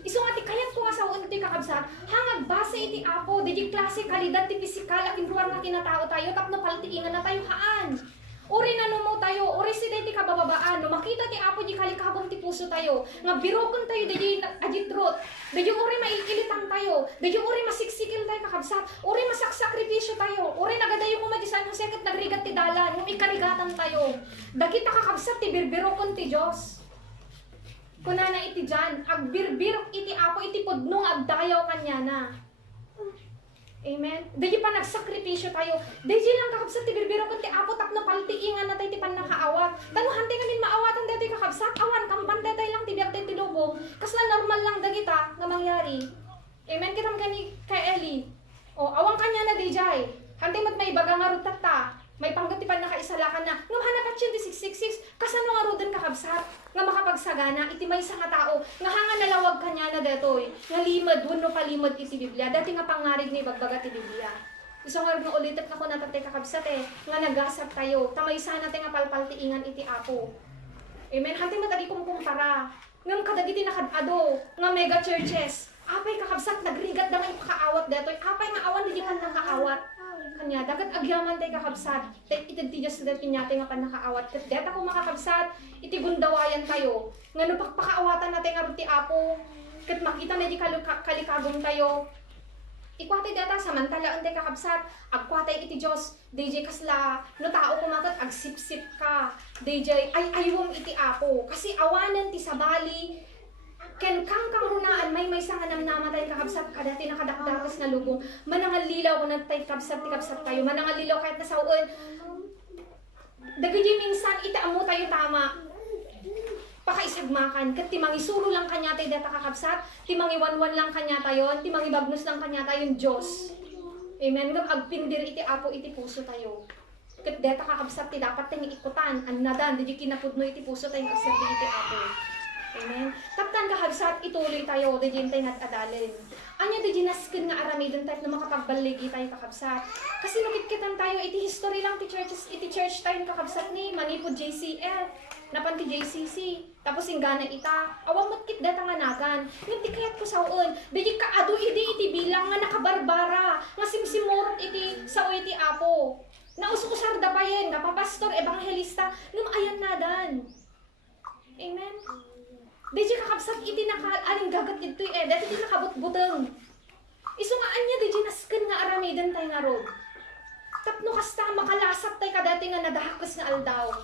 Iso nga ti kayat ko nga sa unti kakabsat, hangag base iti apo, di klase kalidad ti pisikal at lugar na kinatao tayo, tapno paltiingan na tayo haan. Uri na mo tayo, uri si ti kabababaan, no makita ti apo di kalikagong ti puso tayo, nga birokon tayo di ajitrot, di uri maililitan tayo, di uri masiksikil tayo kakabsat, uri masaksakripisyo tayo, uri nagadayo mo madisan ng sekit nagrigat ti dalan, yung ikarigatan tayo, dagita kakabsat ti birbirokon ti Diyos. Kuna na iti dyan, agbirbirok iti apo iti pudnong agdayaw kanya na. Amen? Dahil pa nagsakripisyo tayo. Dahil lang kakabsat ti birbirok iti apo tapno paltiingan na tayo ti panakaawat. Tanuhan tayo ngamin maawatan tayo ti kakabsat. Awan, kampan tayo lang ti biyak tayo ti lubong. Kasla normal lang dagita nga mangyari. Amen? Kitam gani kay Eli. O, awang kanya na dijay. Hantay mat may baga nga rutat ta. May panggatipan na kaisalakan na, nga hanapat siya di 666, kasano nga rodan kakabsat, nga makapagsagana, iti may nga tao, nga hanga nalawag kanya na detoy, nga limad, wano palimad iti Biblia, dati nga pangarig ni bagbaga ti Biblia. Isang nga nga ulitat na ko natatay kakabsat nga nagasat tayo, tamay sana tayo nga palpaltiingan iti apo. Amen, hantay matali kumukumpara, nga kadagiti nakadado, nga mega churches, apay kakabsat, nagrigat na may kaawat detoy, apay nga awan, di man nang kaawat. Kanya, dagat agyaman tayo kakabsat, itididya sa dati niya tayo nga panakaawat, kat deta kung makakabsat, iti gundawayan tayo, nga no pagpakaawatan natin nga ruti apo, kat makita medyo kalikagong tayo, ikwatay deta, samantalaan tayo kakabsat, agkwatay iti Diyos, DJ kasla, no tao kumakat, agsip-sip ka, DJ, aywong iti apo, kasi awanan ti sabali, ken kang runaan may sanga namatay kakabsat kadati nakadakdakas na lubong manangal lilaw kung nagtay kabsat ti kabsat tayo manangal lilaw kahit nasauon dagiti minsan itaamo tayo tama pakaisagmakan ket ti mangisuro lang kanya tayo data kakabsat ti mangiwanwan lang kanya tayo ti mangibagnos lang kanya tayo Dios amen ngam agpindir iti apo iti puso tayo ket data kakabsat ti dapat tayong ikutan annadan di kinapudno iti puso tayo agserbi iti apo. Amen. Taptan kakabsat, ituloy tayo, dajin tayo adalin. Anya dajin naskin nga aramidon tayo na makapagbaligi tayo kakabsat. Kasi nakitkitan tayo, iti history lang, iti church tayo kakabsat ni Manipod JCL, napan ti JCC, tapos ingana ita, awang matkit data nga nagan, yung tikayat ko sa uon, dajin kaado iti bilang nga nakabarbara, nga simsimurot iti sa iti apo. Nauskusar da pa yan, napapastor, ebanghelista, lumayan nadan. Amen. Diji kakabsat iti aling gagat ito dati iti nakabutbuteng. Iso nga anya diji nasken nga aramidan tay nga rod. Tapno kasta makalasap tay kadati nga nadahakos nga aldaw.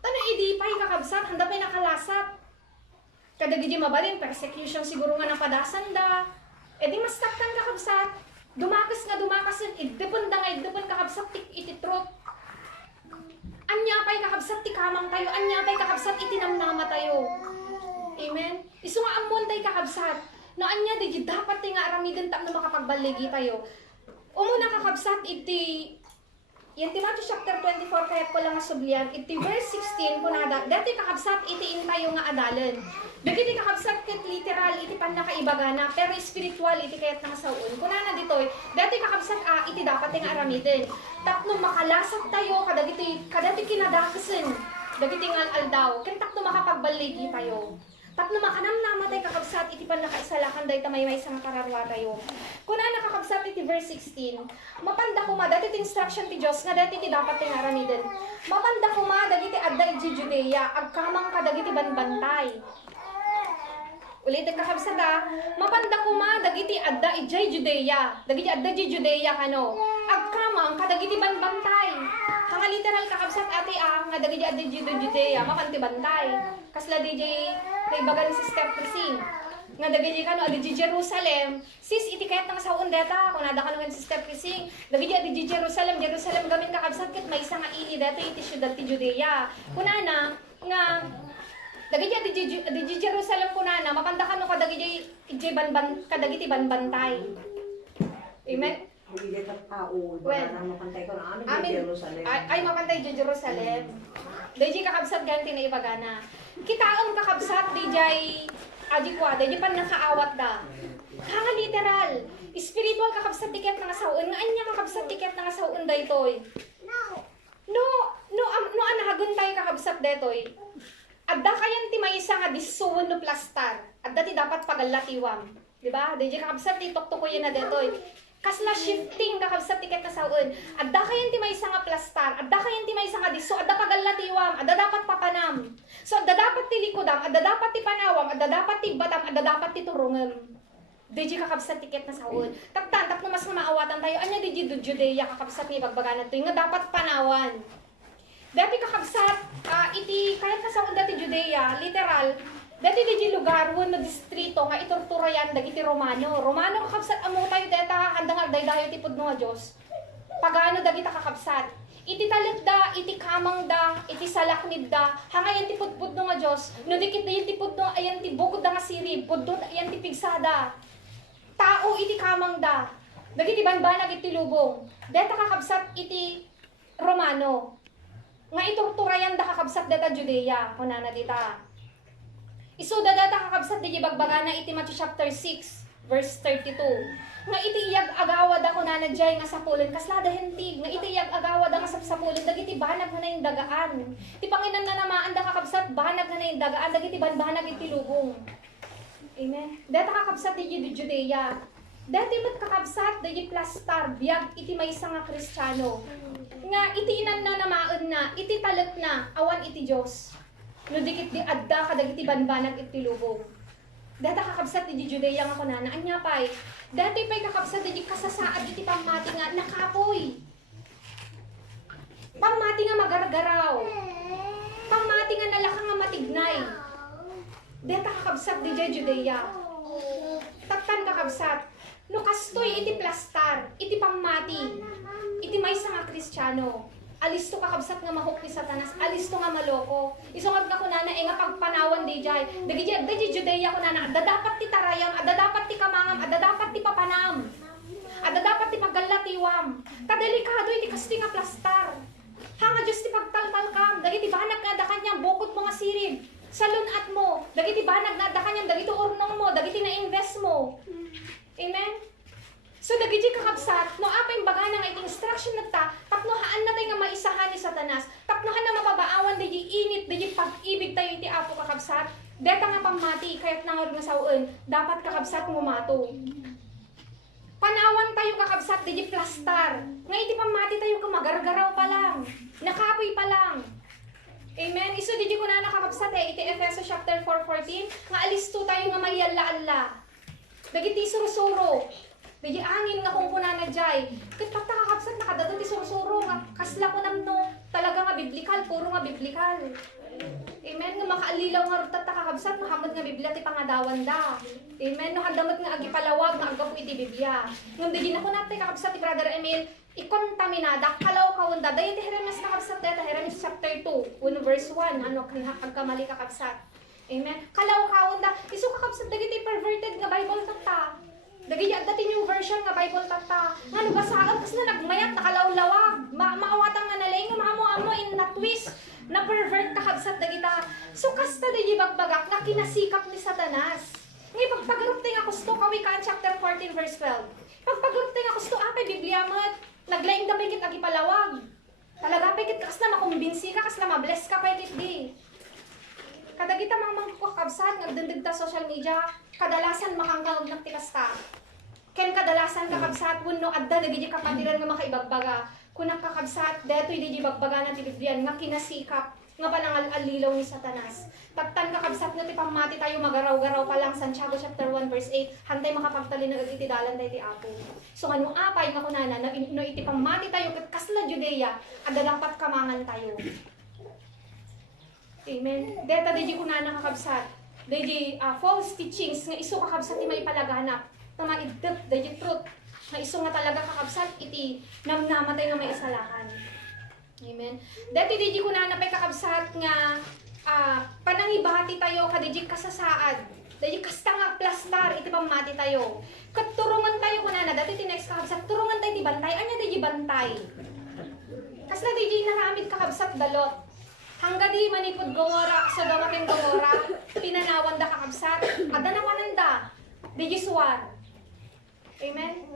Tano idi pay kakabsat handa pay nakalasap. Kadagi di mabalin persecution siguro nga napadasan da. Edi mas taktan kakabsat. Dumakas idepon da nga idepon kakabsat iti trot. Anya pay kakabsat ti kamang tayo, anya pay kakabsat iti namnama tayo. Amen. Isu nga amon tayo kakabsat. Na anya di dapat tayo nga aramidan na makapagbaligi tayo. Umuna kakabsat iti yan ti Matthew chapter 24 kaya ko lang sublian iti verse 16 kunada. Dati kakabsat iti tayo nga adalan. Dagiti kakabsat ket literal iti panakaibagana pero spiritual iti kayat nga saun. Kunana ditoy, dati kakabsat iti dapat tayo nga aramidan. Tapno makalasap tayo kadati kinadakasen. Dagiti nga aldaw, ken tapno makapagbaligi tayo. Tapno makanamnama tayo kakabsat iti panakaisalakan dahi tamay isang kararwa tayo. Kuna nakakabsat iti verse 16, mapanda ko ma, dati ti instruction ti Diyos nga dati ti dapat ti ngaramiden. Mapanda ko ma, dagiti adda iti Judea, agkamang ka dagiti banbantay. Ulitin kakabsat mapanda ko ma, dagiti adda iti Judea, dagiti adda iti Judea kano, agkamang ka dagiti banbantay. Nga literal kakabsat ati nga dagiti adda iti Judea, mapanti bantay. Kasla DJ kay bagan si Sister Prising. Nga dagiti kano adi Jerusalem. Sis iti kayat nang saun data kun ada kano si Sister Prising. Dagiti adi Jerusalem gamin kakabsat ket maysa nga ili data iti syudad ti Judea. Kunana nga Dagi Jerusalem ko na mapandakan no kadagi kadagiti banbantay. Amen. Hindi ka tao, Well, baka na mapantay ko na amin Amin, sa Jerusalem. ay mapantay di Jerusalem. Dagi kakabsat ganti na ibagana. Kitaon kakabsat di jay aji kwa, di pan nakaawat da. Kanga literal, spiritual kakabsat tiket nga saun, nga anya kakabsat tiket nga saun da itoy. No anahagon tayo kakabsat detoy. Adda kayan ti maysa nga disuwon no plastar. Adda ti dapat pagalatiwam. Di ba? Di kakabsat ti tuktukoy na detoy. Kasla shifting kakabsat tiket na saun. Adda kayan ti maysa nga plastar. Adda kayan ti maysa nga disu. Adda pagalatiwam. Adda dapat papanam. So adda dapat ti likodam. Adda dapat ti panawam. Adda dapat ti batam. Adda dapat ti turungem. Di kakabsat tiket na saun. Taktan, tapno mas nga maawatan tayo. Anya di Judea kakabsat ni bagbaganan to. Nga dapat panawan. Dati kakabsat, iti kahit nasaon dati Judea, literal, dati di lugar won no distrito nga itorturayan dagiti Romano. Romano kakabsat amo tayo deta handang agday dayo ti pudno nga Dios. Pagano dagita kakabsat. Iti talit da, iti kamang da, iti salaknid da, hangayan ti pudpudno nga Dios. No dikit da ti pudno ayan ti bukod da nga sirib, pudno ayan ti pigsada. Tao iti kamang da. Dagiti banbanag iti lubong. Deta kakabsat iti Romano. Nga iturturayan da kakabsat data Judea, kunana dita. Isuda data kakabsat di bagbagana iti Matthew chapter 6, verse 32. Nga iti iyag agawa da kunana jay nga sapulen, kaslada hentig, nga iti iyag agawa da nga sapulen, dagiti banag na yung dagaan. Ti Panginoon na namaan da kakabsat, banag na yung dagaan, dagiti banbanag iti lubong. Amen. Data kakabsat di Judea. Dati ba't kakabsat, dati plastar, biyag, iti maysa nga Kristiyano. Nga, iti inan na namaon na, iti talat na, awan iti Diyos. No dikit di adda ka, dagiti banbanag iti lubong. Dati kakabsat, di Judea nga kunana, anya pa'y. Dati pa'y kakabsat, di kasasaad, iti pamati nga, nakapoy. Pamati nga magargaraw. Pamati nga nalaka nga matignay. Dati kakabsat, di Judea. Taktan kakabsat. No kastoy iti plastar, iti pamati, iti maysa nga Kristiyano. Alisto kakabsat nga mahok ni Satanas, alisto nga maloko. Isungad nga kunana nga pagpanawan di jay. Dagi Judea kunana, adda dapat ti tarayam, adda dapat ti kamangam, adda dapat ti papanam. Adda dapat ti paggalatiwam. Kadelikado iti kasti nga plastar. Hanga Diyos ti pagtaltal kam, dagi ti banag nga da kanyang bukod mo nga sirib. Sa lunat mo, dagi ti banag nga da kanyang dagi ti urnong mo, dagi ti na-invest mo. Amen? So, dagiti kakabsat, no apay baga nga iti instruction na ta, tapnohaan na tayo nga maisahan ni Satanas, tapnohan na mapabaawan, dagi init, dagi pag-ibig tayo iti apo kakabsat, deta nga pamati, kaya't nangar nga saun, dapat kakabsat ngumato. Panawan tayo kakabsat, dagi plastar, nga iti pamati tayo kamagargaraw pa lang, nakapoy pa lang. Amen? Iso, digi ko na nakakabsat iti Efeso chapter 4:14, nga alisto tayo nga mayala-ala. Dagiti surusuro. Dagi angin nga kung kuna na jay. Kat patakakabsat nakadato ti surusuro nga kasla ko namno. Talaga nga biblikal, puro nga biblikal. Amen. Nga makaalilaw nga rutat takakabsat mahamad nga Biblia ti pangadawan da. Amen. No handamot nga agipalawag nga agapu iti Biblia. Ngem dagi na ko natin kakabsat ti Brother Emil ikontaminada kalaw kaunda. Dayon ti Jeremias kakabsat deta Jeremias chapter 2, 1 verse 1 ano agkamali kakabsat. Amen. Kalaw kaunda, isu kakabsat dagiti perverted nga Bible tata. Dagiti agdatin yung version nga Bible tata. Nga nabasaan kas na nagmayat nakalawlawag. Maawatang nga nalay nga maamo-amo in na twist na pervert kakabsat dagita. So kasta dagi bagbagak nga kinasikap ni Satanas. Ngay pagpagarup tayo nga kusto Kawikaan chapter 14 verse 12. Pagpagarup tayo nga kusto apay Biblia mo naglaing da paykit agipalawag. Talaga paykit kas na makumbinsi ka kas na mabless ka paykit di. Kadagita mga kakabsat, nagdindig ta social media, kadalasan makangkawag ng tikasta. Ken kadalasan kakabsat, no adda nagigi kapatiran nga makaibagbaga. Kunang kakabsat, deto'y di bagbaga na tibibdian, nga kinasikap, nga panangal-alilaw ni Satanas. Taktan kakabsat nga ti pamati tayo magaraw-garaw pa lang, Santiago chapter 1 verse 8, hantay makapagtali na agitidalan tayo ti Apo. So ano apay nga kunana, no iti pamati tayo, kasla Judea, agadapat kamangan tayo. Amen. Deta di kuna nakakabsat. Di false teachings nga iso kakabsat ti may palaganap. Na maidep di truth. Nga iso nga talaga kakabsat iti namnamatay nga may isalakan. Amen. Dati di kuna na pay kakabsat nga panangibati tayo kadiji kasasaad. Dahil kasta nga plastar, iti pamati tayo. Katurungan tayo kunana, dati tinext kakabsat, turungan tayo ti bantay, anya di bantay. Kasla di naramid kakabsat dalot. Hangga di manipod gawara, sa dawating gawara, pinanawan da kakabsat, ada na pananda, di suwar. Amen?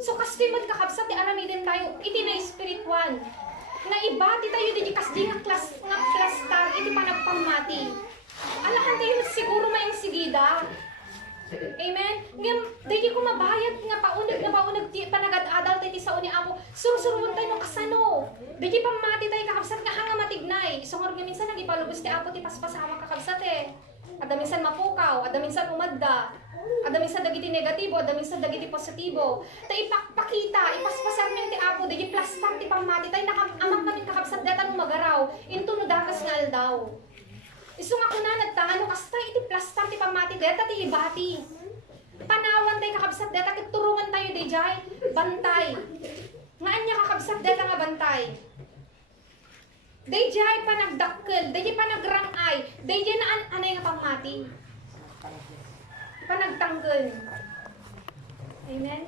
So kastimod kakabsat, di aramidin tayo, iti na spiritual. Na ibati tayo di kasdi nga plastar, iti panagpamati. Alahan tayo siguro may sigida. Amen? Ngayon, dahil ko mabayad nga paunag panagad-adal tayo sa uni ako, surusuruan tayo ng kasano. Dahil pamati tayo kakabsat nga hanga matignay. So nga minsan nagipalubos ti apo ti paspasama kakabsat eh. Ada minsan mapukaw, ada minsan umadda. Ada minsan dagiti negatibo, ada minsan dagiti positibo. Tayo ipakita, ipaspasar men ti apo, dahil plastar ti pamati tayo amak namin kakabsat datan magaraw. Into no dakas nga aldaw. Iso nga kuna nagtangano kasta iti plastar ti pamati deta ti ibati. Panawan tayo kakabsat deta ket turungan tayo dijay bantay. Nga anya kakabsat deta nga bantay. Dijay panagdakkel, dijay panagrangay, dijay na anay nga pamati. Panagtanggel. Amen.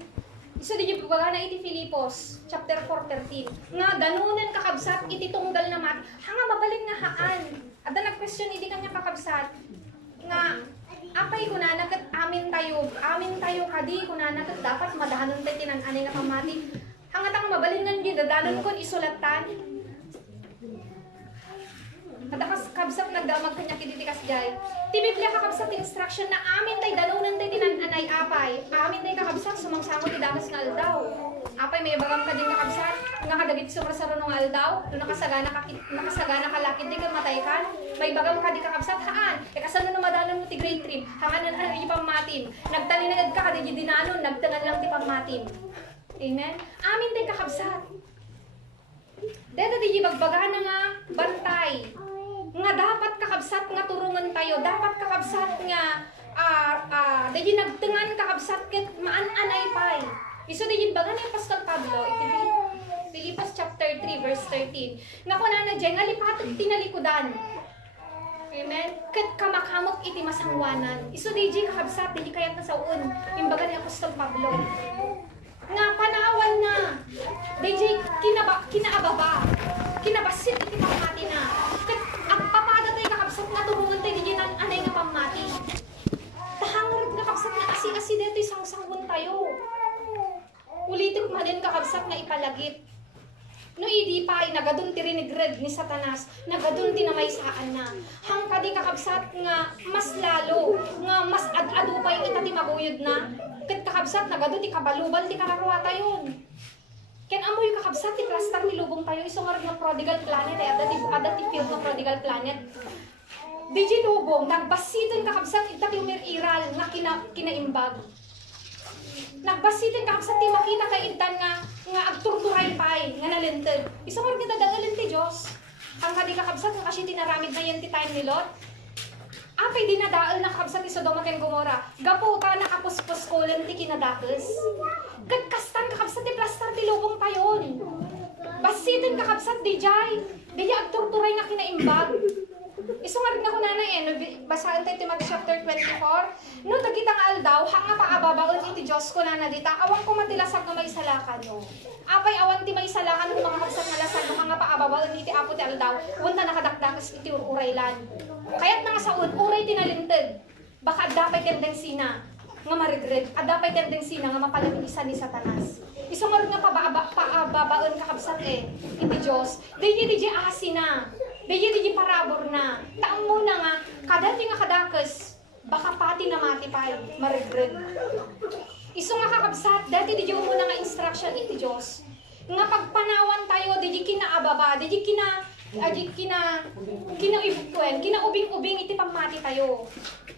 Iso di baga na iti Filipos chapter 4:13. Nga danunan kakabsat iti tunggal na mat, hanga mabalin nga haan. Ada nag-question iti kanya kakabsat nga apay kunana ket amin tayo kadi kunana ket dapat madahanon tayo tinan-anay nga pamati. Hanga tang mabalin nga di dadanon kon isulatan. At kabsat nagdamag kanya kiditikas jay. Ti Biblia kakabsat instruction na amin tayo danunan tayo tinan-anay apay. Amin tayo kakabsat sumangsango ti dakas nga aldaw. Apay may bagam ka din kakabsat nga kadagit sumarsaro ng aldaw. No nakasagana ka lakid di ka matay kan. May bagam ka di kakabsat haan. E kasano no madanon mo ti grade 3. Hanganan di pamatim. Nagtalinagad ka di dinanon nagtangan lang ti pamatim. Amen. Amin tayo kakabsat. Dito di bagbaga na nga bantay. Nga dapat kakabsat nga turungan tayo, dapat kakabsat nga dahil nagtengan kakabsat ket maan-anay pay. Iso dahil baga ni Pastor Pablo, iti Filipos chapter 3 verse 13. Nga kunana dyan, nga lipatag tinalikudan. Amen? Ket kamakamot iti masangwanan. Iso dahil kakabsat, dahil kayat na sa uon, yung baga ni Apostol Pablo. Nga panawan na, dahil kinaababa, kinabasit iti pamati na. Ket agpapada tayo kakabsat nga turungan tayo di anay nga pamati. Tahangarag nga kakabsat nga asi-asi dito isang sanggun tayo. Ulitin pa din kakabsat nga ipalagip. No idi pa ay nagadun ti rinigred ni Satanas, nagadun ti namaysaan na. Hangka di kakabsat nga mas lalo, nga mas ad-adu pa yung itati maguyod na. Ket kakabsat nagadun ti kabalubal ti kararuwa tayo. Ken amoy kakabsat ti plastar ti lubong tayo iso nga nga prodigal planet ay ada ti film nga prodigal planet. Di lubong nagbasiton kakabsat itati umiriral nga kinaimbag. Nagbasitin kakabsat ti makita kay intan nga agturturay pay nga nalented. Iso nga nga dadagalin ti Dios. Ang kadi kakabsat nga kasi tinaramid na yan ti time ni Lot. Apay dinadaal na kakabsat ti Sodoma ken Gomora. Gaputa na kapuspos kolen ti kinadakes. Kat kastan kakabsat ti plastar ti lubong tayon. Basitin kakabsat di jay. Di agturturay nga kinaimbag. Iso nga rin ako nanay basahan tayo Matthew chapter 24. No, dagita nga aldaw, hanga pa ababaon iti Diyos ko na nadita, awan ko matilasag na may salakan no. Apay awan ti may salakan kung mga kabsat na lasag, no, hanga pa ababaon iti apo ti aldaw, wanta nakadakdakas iti uraylan. Kaya't nga sa uray tinalinted, baka adapay tendency na, nga marigret, adapay tendency na nga mapalagin isa ni Satanas. Iso nga rin nga paababaon kakabsat iti Diyos, di asina. Di parabor na. Taong muna nga, kadati nga kadakes, baka pati na matipay, marigred. Iso nga kakabsat, dati di muna nga instruction iti Diyos. Nga pagpanawan tayo, di kinaababa, di kinaubing-ubing iti pamati tayo.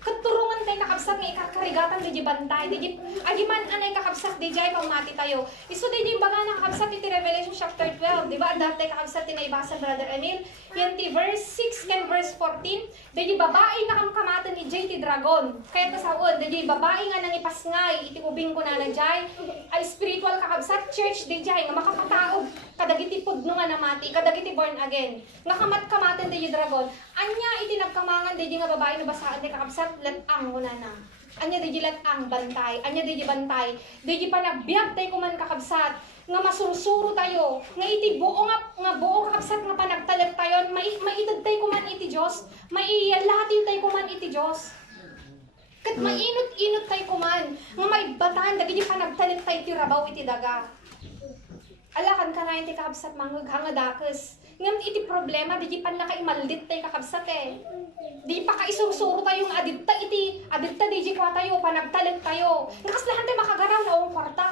Katurungan tayo kakabsat nga ikakarigatan di bantay. Di agiman anay kakabsat di jay pamati tayo. Iso di baga na kakabsat iti Revelation chapter 12. Di ba? Dati kakabsat tinaibasa Brother Emil. Yan ti verse 6 and verse 14. Di babae na kamkamatan ni Jay ti dragon. Kaya tasaon, di babae nga nangipasngay iti ubing ko na jay. Ay spiritual kakabsat church di jay nga makakataog. Kadagiti pudno nga namati, kadagiti born again. Nga kamat-kamaten di dragon. Anya iti nagkamangan di nga babae na basaan di kakabsat latang ko na. Anya di latang bantay, anya di bantay. Di pa nagbiag tayo kuman kakabsat. Nga masursuro tayo, nga iti buo nga buo kakabsat nga panagtalag tayo, maitad tayo kuman iti Diyos, maiyalatin tayo kuman iti Diyos. Kat mainot-inot tayo kuman, nga maibatan, dagiti panagtalag tayo iti rabaw iti daga. Alakan ka na iti kakabsat manghang dakes. Ngam iti problema, di pan nakaimaldit tayo kakabsat eh. Di pa kaisursuro tayo nga adita di kwa tayo, panagtalag tayo. Nga kaslahan tayo makagaraw na uong kwarta.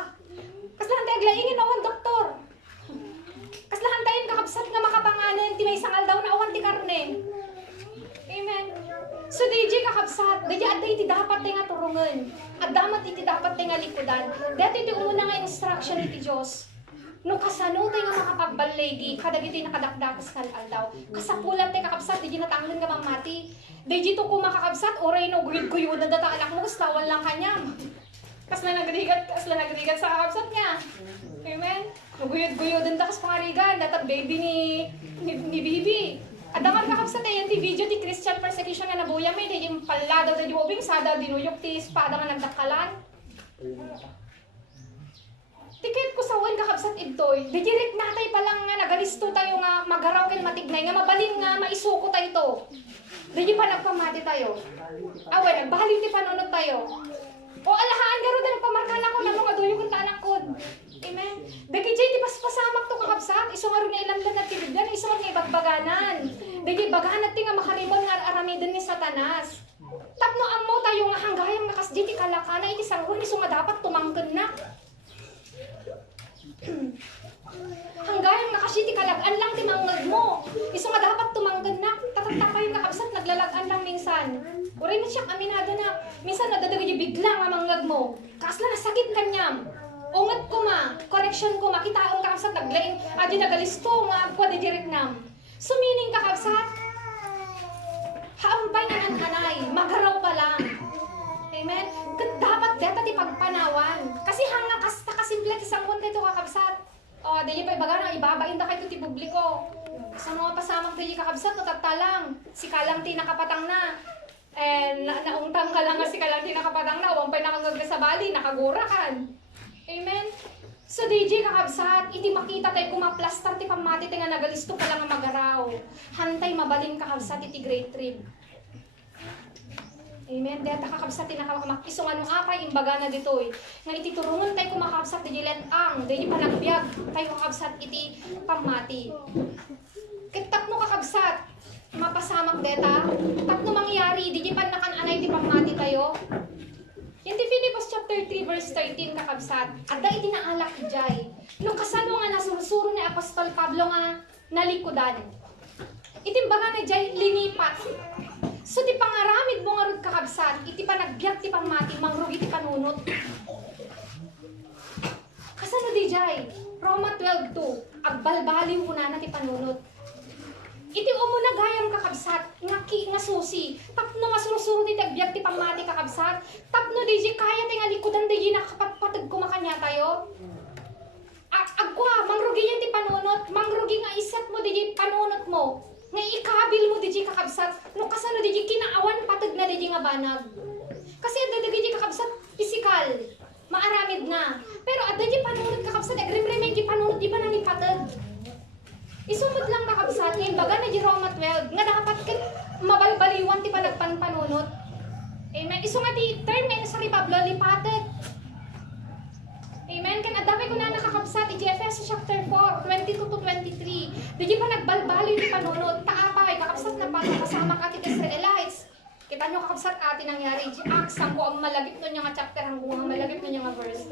Kaslahan tayo aglaingin na uwan doktor. Kaslahan tayo kakabsat nga makapanganan, ti may sangal daw na uwan ti karne. Amen. So DJ kakabsat, DJ aday iti dapat tayo nga turungan. At damat iti dapat tayo nga likodan. Dati iti umuna nga instruction iti Diyos. No kasano tayo nga makapagbalegi, kadagiti nakadakdakas kalal daw. Kasapulan tayo kakabsat, di natanglan ka mamati. Di to ko makakabsat, oray no guyod-guyod na data anak mo, kastawan lang kanyam. Kasla nagrigat sa kakabsat niya. Amen? Guyod-guyod na dakas pangarigan, data baby ni Bibi. At dapat kakabsat eh, yung video ti Christian persecution nga nabuya may, di yung paladaw na di ubing, sada dinuyok ti espada nga nagdakalan. Tikit ko sa uwan kakabsat itoy, di direct natay palang nga nagalisto tayo nga magaraw kel matignay nga mabalin nga maisuko tayo to. Di pa nagpamati tayo. Awan, nagbahalin ti panunod tayo. O alahaan garo na nagpamarkan ako na mga duyo kong tanak ko. Amen. Dagi jay ti paspasamak to kakabsat, iso nga rin na ilamdan na tibigdan, iso nga ibagbaganan. Dagi baganan ti nga makarimon nga aramidin ni Satanas. Tapno amo tayo nga hanggayam nga kasdi ti kalakana iti sarwan, iso nga dapat tumangken na. Hanggayam nga kasi ti kalagan lang ti mangag mo. Iso nga dapat tumanggan na. Tatatapay nga kabsat naglalagan lang minsan. Uray na siya aminado na. Minsan nadadagay bigla nga mangag mo. Kaasla na sakit kanyam. Ungat ko ma, correction ko, makitaon ka kabsat naglaing. Adi nagalisto nga agwa di direct nam. Sumining ka kabsat. Haampay na nananay. Magaraw pa lang. Amen? Dapat deta ti pagpanawan. Kasi hanga kasta kasimple ti sangkon tayo kakabsat. O, dahil pa ibaga na ibabain da kayo ti publiko. Sa mga pasamang tayo kakabsat, natatalang. Si kalang ti nakapatang na. Naungtang ka lang nga si kalang ti nakapatang na. Uwampay nakagagda sa bali, nakagura kan. Amen? So, DJ kakabsat, iti makita tayo kumaplastar ti pamati tayo nga nagalisto ka lang nga magaraw. Hantay mabalin kakabsat iti great trip. Amen. Dahil kakabsat tinakamak. Iso nga nung apay imbaga na ditoy. Nga ititurungan tayo kumakabsat di lentang. Dahil panagbiag tayo kakabsat iti pamati. Kitap mo kakabsat. Mapasamak deta. Tap no mangyari. Di pan nakananay ti pamati tayo. Yan ti Philippians chapter 3 verse 13 kakabsat. Adda iti naalak jay. Nung kasano nga nasursuro ni Apostol Pablo nga nalikudan. Itimbaga na jay linipat. So ti pangaramid mo nga rod kakabsat, iti panagbiag ti pamati, mangrugi ti panunot. Kasano di jay? Roma 12:2, agbalbaliw ko na ti panunot. Iti umuna gayam kakabsat, nga susi, tapno nga surusuro ti agbiag ti pamati kakabsat, tapno di jay kaya ti nga likudan di jay nakapatpatag kumakanya tayo. Agwa, mangrugi yan ti panunot, mangrugi nga isat mo di jay panunot mo. Nga ikabil mo di kakabsat, no kasano di kinaawan patag na di nga banag. Kasi adda di kakabsat pisikal, maaramid na. Pero adda di panunod kakabsat, agrimremen di panunod di pa nang ipatag. Isumot lang kakabsat, ngayon baga na di Roma 12, nga dapat mabalbaliwan ti panagpanpanunod. Amen. Iso nga di term nga sa Pablo lipatag. Amen. Kan adapay ko na nakakabsat iti Efesos chapter 4, 22-23. Di pa nagbalbali ni panunod, taapay, kakabsat na kasama ka iti Israelites. Kita nyo kakabsat ati nangyari, di Acts, ang malagip nun yung nga chapter, hanggang ang malagip nun yung nga verse.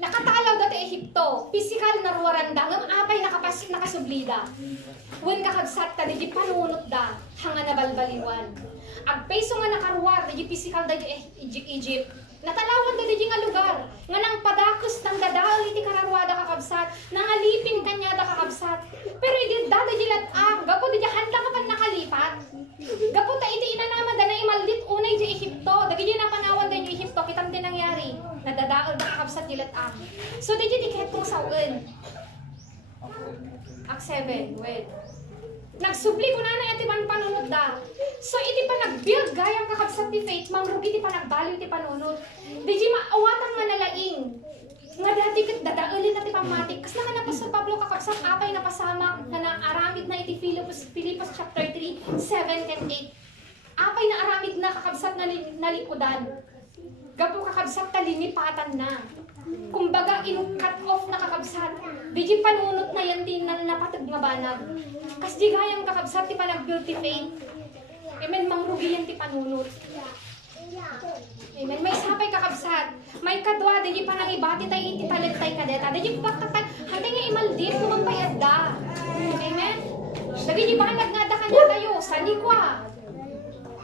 Nakatalaw dati Ehipto, pisikal na ruwaranda, ngam apay nakasublida. Wen kakabsat ta, di panunot da, hanga nabalbaliwan. Ag peso nga nakaruwar, di pisikal da Egypt. Natalawan da di nga lugar, nga nang padakos ng dadaal iti kararwada kakabsat, nangalipin kanya da kakabsat. Pero di dada di latang, gapo di handa ka pa nakalipat. Gapo ta iti inanaman da na imaldit unay di Ehipto, dagi di napanawan da di Ehipto, kitam din nangyari. Nadadaal da kakabsat di latang. So di tiket kong saun. Ak 7, wait. Nagsubli ko na iti man panunod da. So iti pa nagbuild gayang kakabsat ti faith, mangrugi ti pa nagbaliw ti panunod. Di maawatan nga nalaing. Nga dati kat dadaulin na ti pamatik. Kas na napasal Pablo kakabsat apay napasamak na naaramid na iti Philippians chapter 3, 7 and 8. Apay na aramid na kakabsat na nalikudan. Gapo kakabsat talinipatan na. Kumbaga cut off na kakabsat. Di panunot na yan din na napatag nga banag. Kas di gayang kakabsat ti panag-build ti faith. Amen, mangrugi yan ti panunot. Amen, may sapay kakabsat. May kadwa, di pa nang ibati tayo iti talagtay kadeta. Di baktatay, hantay nga imaldit, lumampayad da. Amen? Dagi di ba nagngada kanya tayo, sanikwa.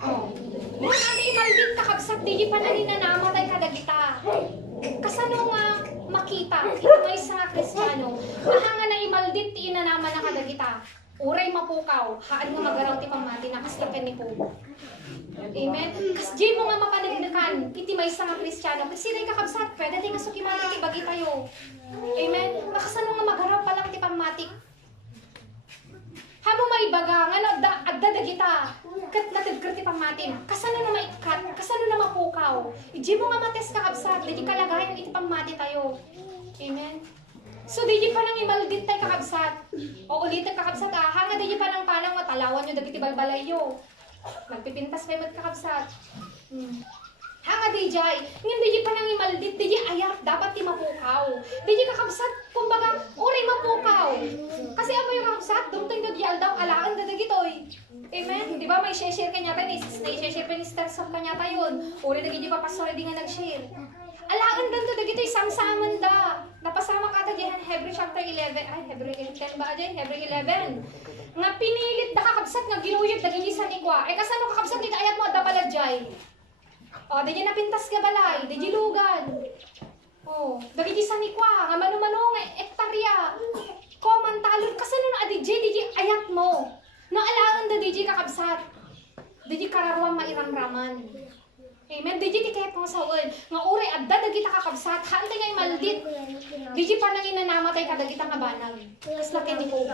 Oh. Nung ano imaldit kakabsat, di pa naninanamatay kadagita. Kasano nga makita, ito nga isang Kristiyano, mahanga na imaldit ti inanaman na kadagita. Uray mapukaw, haan mo magaraw ti pamati na kaslaken ni po. Amen? Kas di mo nga mapanagnakan, iti may isang Kristiyano, kasi rin kakabsat, pwede di nga sukimali ti bagi tayo. Amen? Nakasano nga magaraw pa lang ti pamati. Hamo may baga, nga no, adda dagita, kat natagkar ti pamatin, kasano na maikat, kasano na mapukaw. Iji mo nga mates kakabsat, di kalagayan iti pamati tayo. Amen? So, di pa nang imaldit tayo kakabsat. O ulitin kakabsat, hanga di pa nang panang matalawan nyo, dagiti balbalayo. Nagpipintas kayo magkakabsat. Hanga di jay, ngayon di pa nang imaldit, di ayat, dapat ti mapukaw. Di kakabsat, kumbaga, uri mapukaw. Kasi apa yung kakabsat, dumtang na di aldaw, alaan na dagitoy. Amen? Di ba may share kanya tayo, na-share pa ni Starsoft kanya tayo yun. Uri na di pa pasore di nga nag-share. Alaan ganito dagitoy, samsaman da. Napasama ka ta diyan Hebrew chapter 11, Hebrew 10 ba diyan? Hebrew 11. Nga pinilit da kakabsat nga ginuyod dagiti sanikwa. Kasano kakabsat dito ayat mo adda balajay. O, di napintas ka balay, di lugan. O, dagiti sanikwa, nga mano-mano nga ektarya. Koman talon, kasano na adi di ayat mo. No alaan da di kakabsat. Di karawang mairamraman. Amen. Di kahit mga sawan. Nga uri, adda dagita kakabsat. Hantay nga imaldit. Di pa nang inanamatay kadagita nga banag. Kas lakin ni po.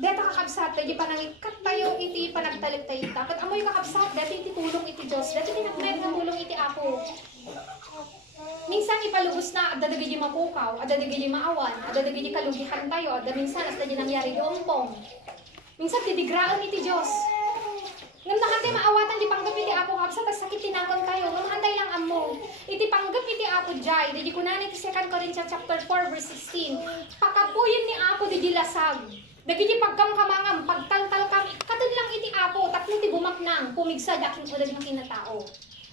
Deta kakabsat. Di pa nang ikat tayo iti panagtalip tayo. Kat amoy kakabsat. Deti iti tulong iti Diyos. Deti tinagmed nga tulong iti Apo. Minsan ipalubos na. Adda dagiti mapukaw. Adda dagiti maawan. Adda dagiti kalugihan tayo. Adda minsan as dagiti nangyari dompong. Minsan didigraan iti Diyos. Ngam nakantay maawatan di panggap iti Apo kapsa tas sakit tinangkon kayo. Ngam antay lang amo. Iti panggap iti Apo jay. Di kunan iti 2 Corinthians chapter 4 verse 16. Pakapuyin ni Apo di lasag. Dagiti pagkam kamangam pagtaltal kam katun lang iti Apo tapno ti bumaknang pumigsa daking ulan ng kinatao.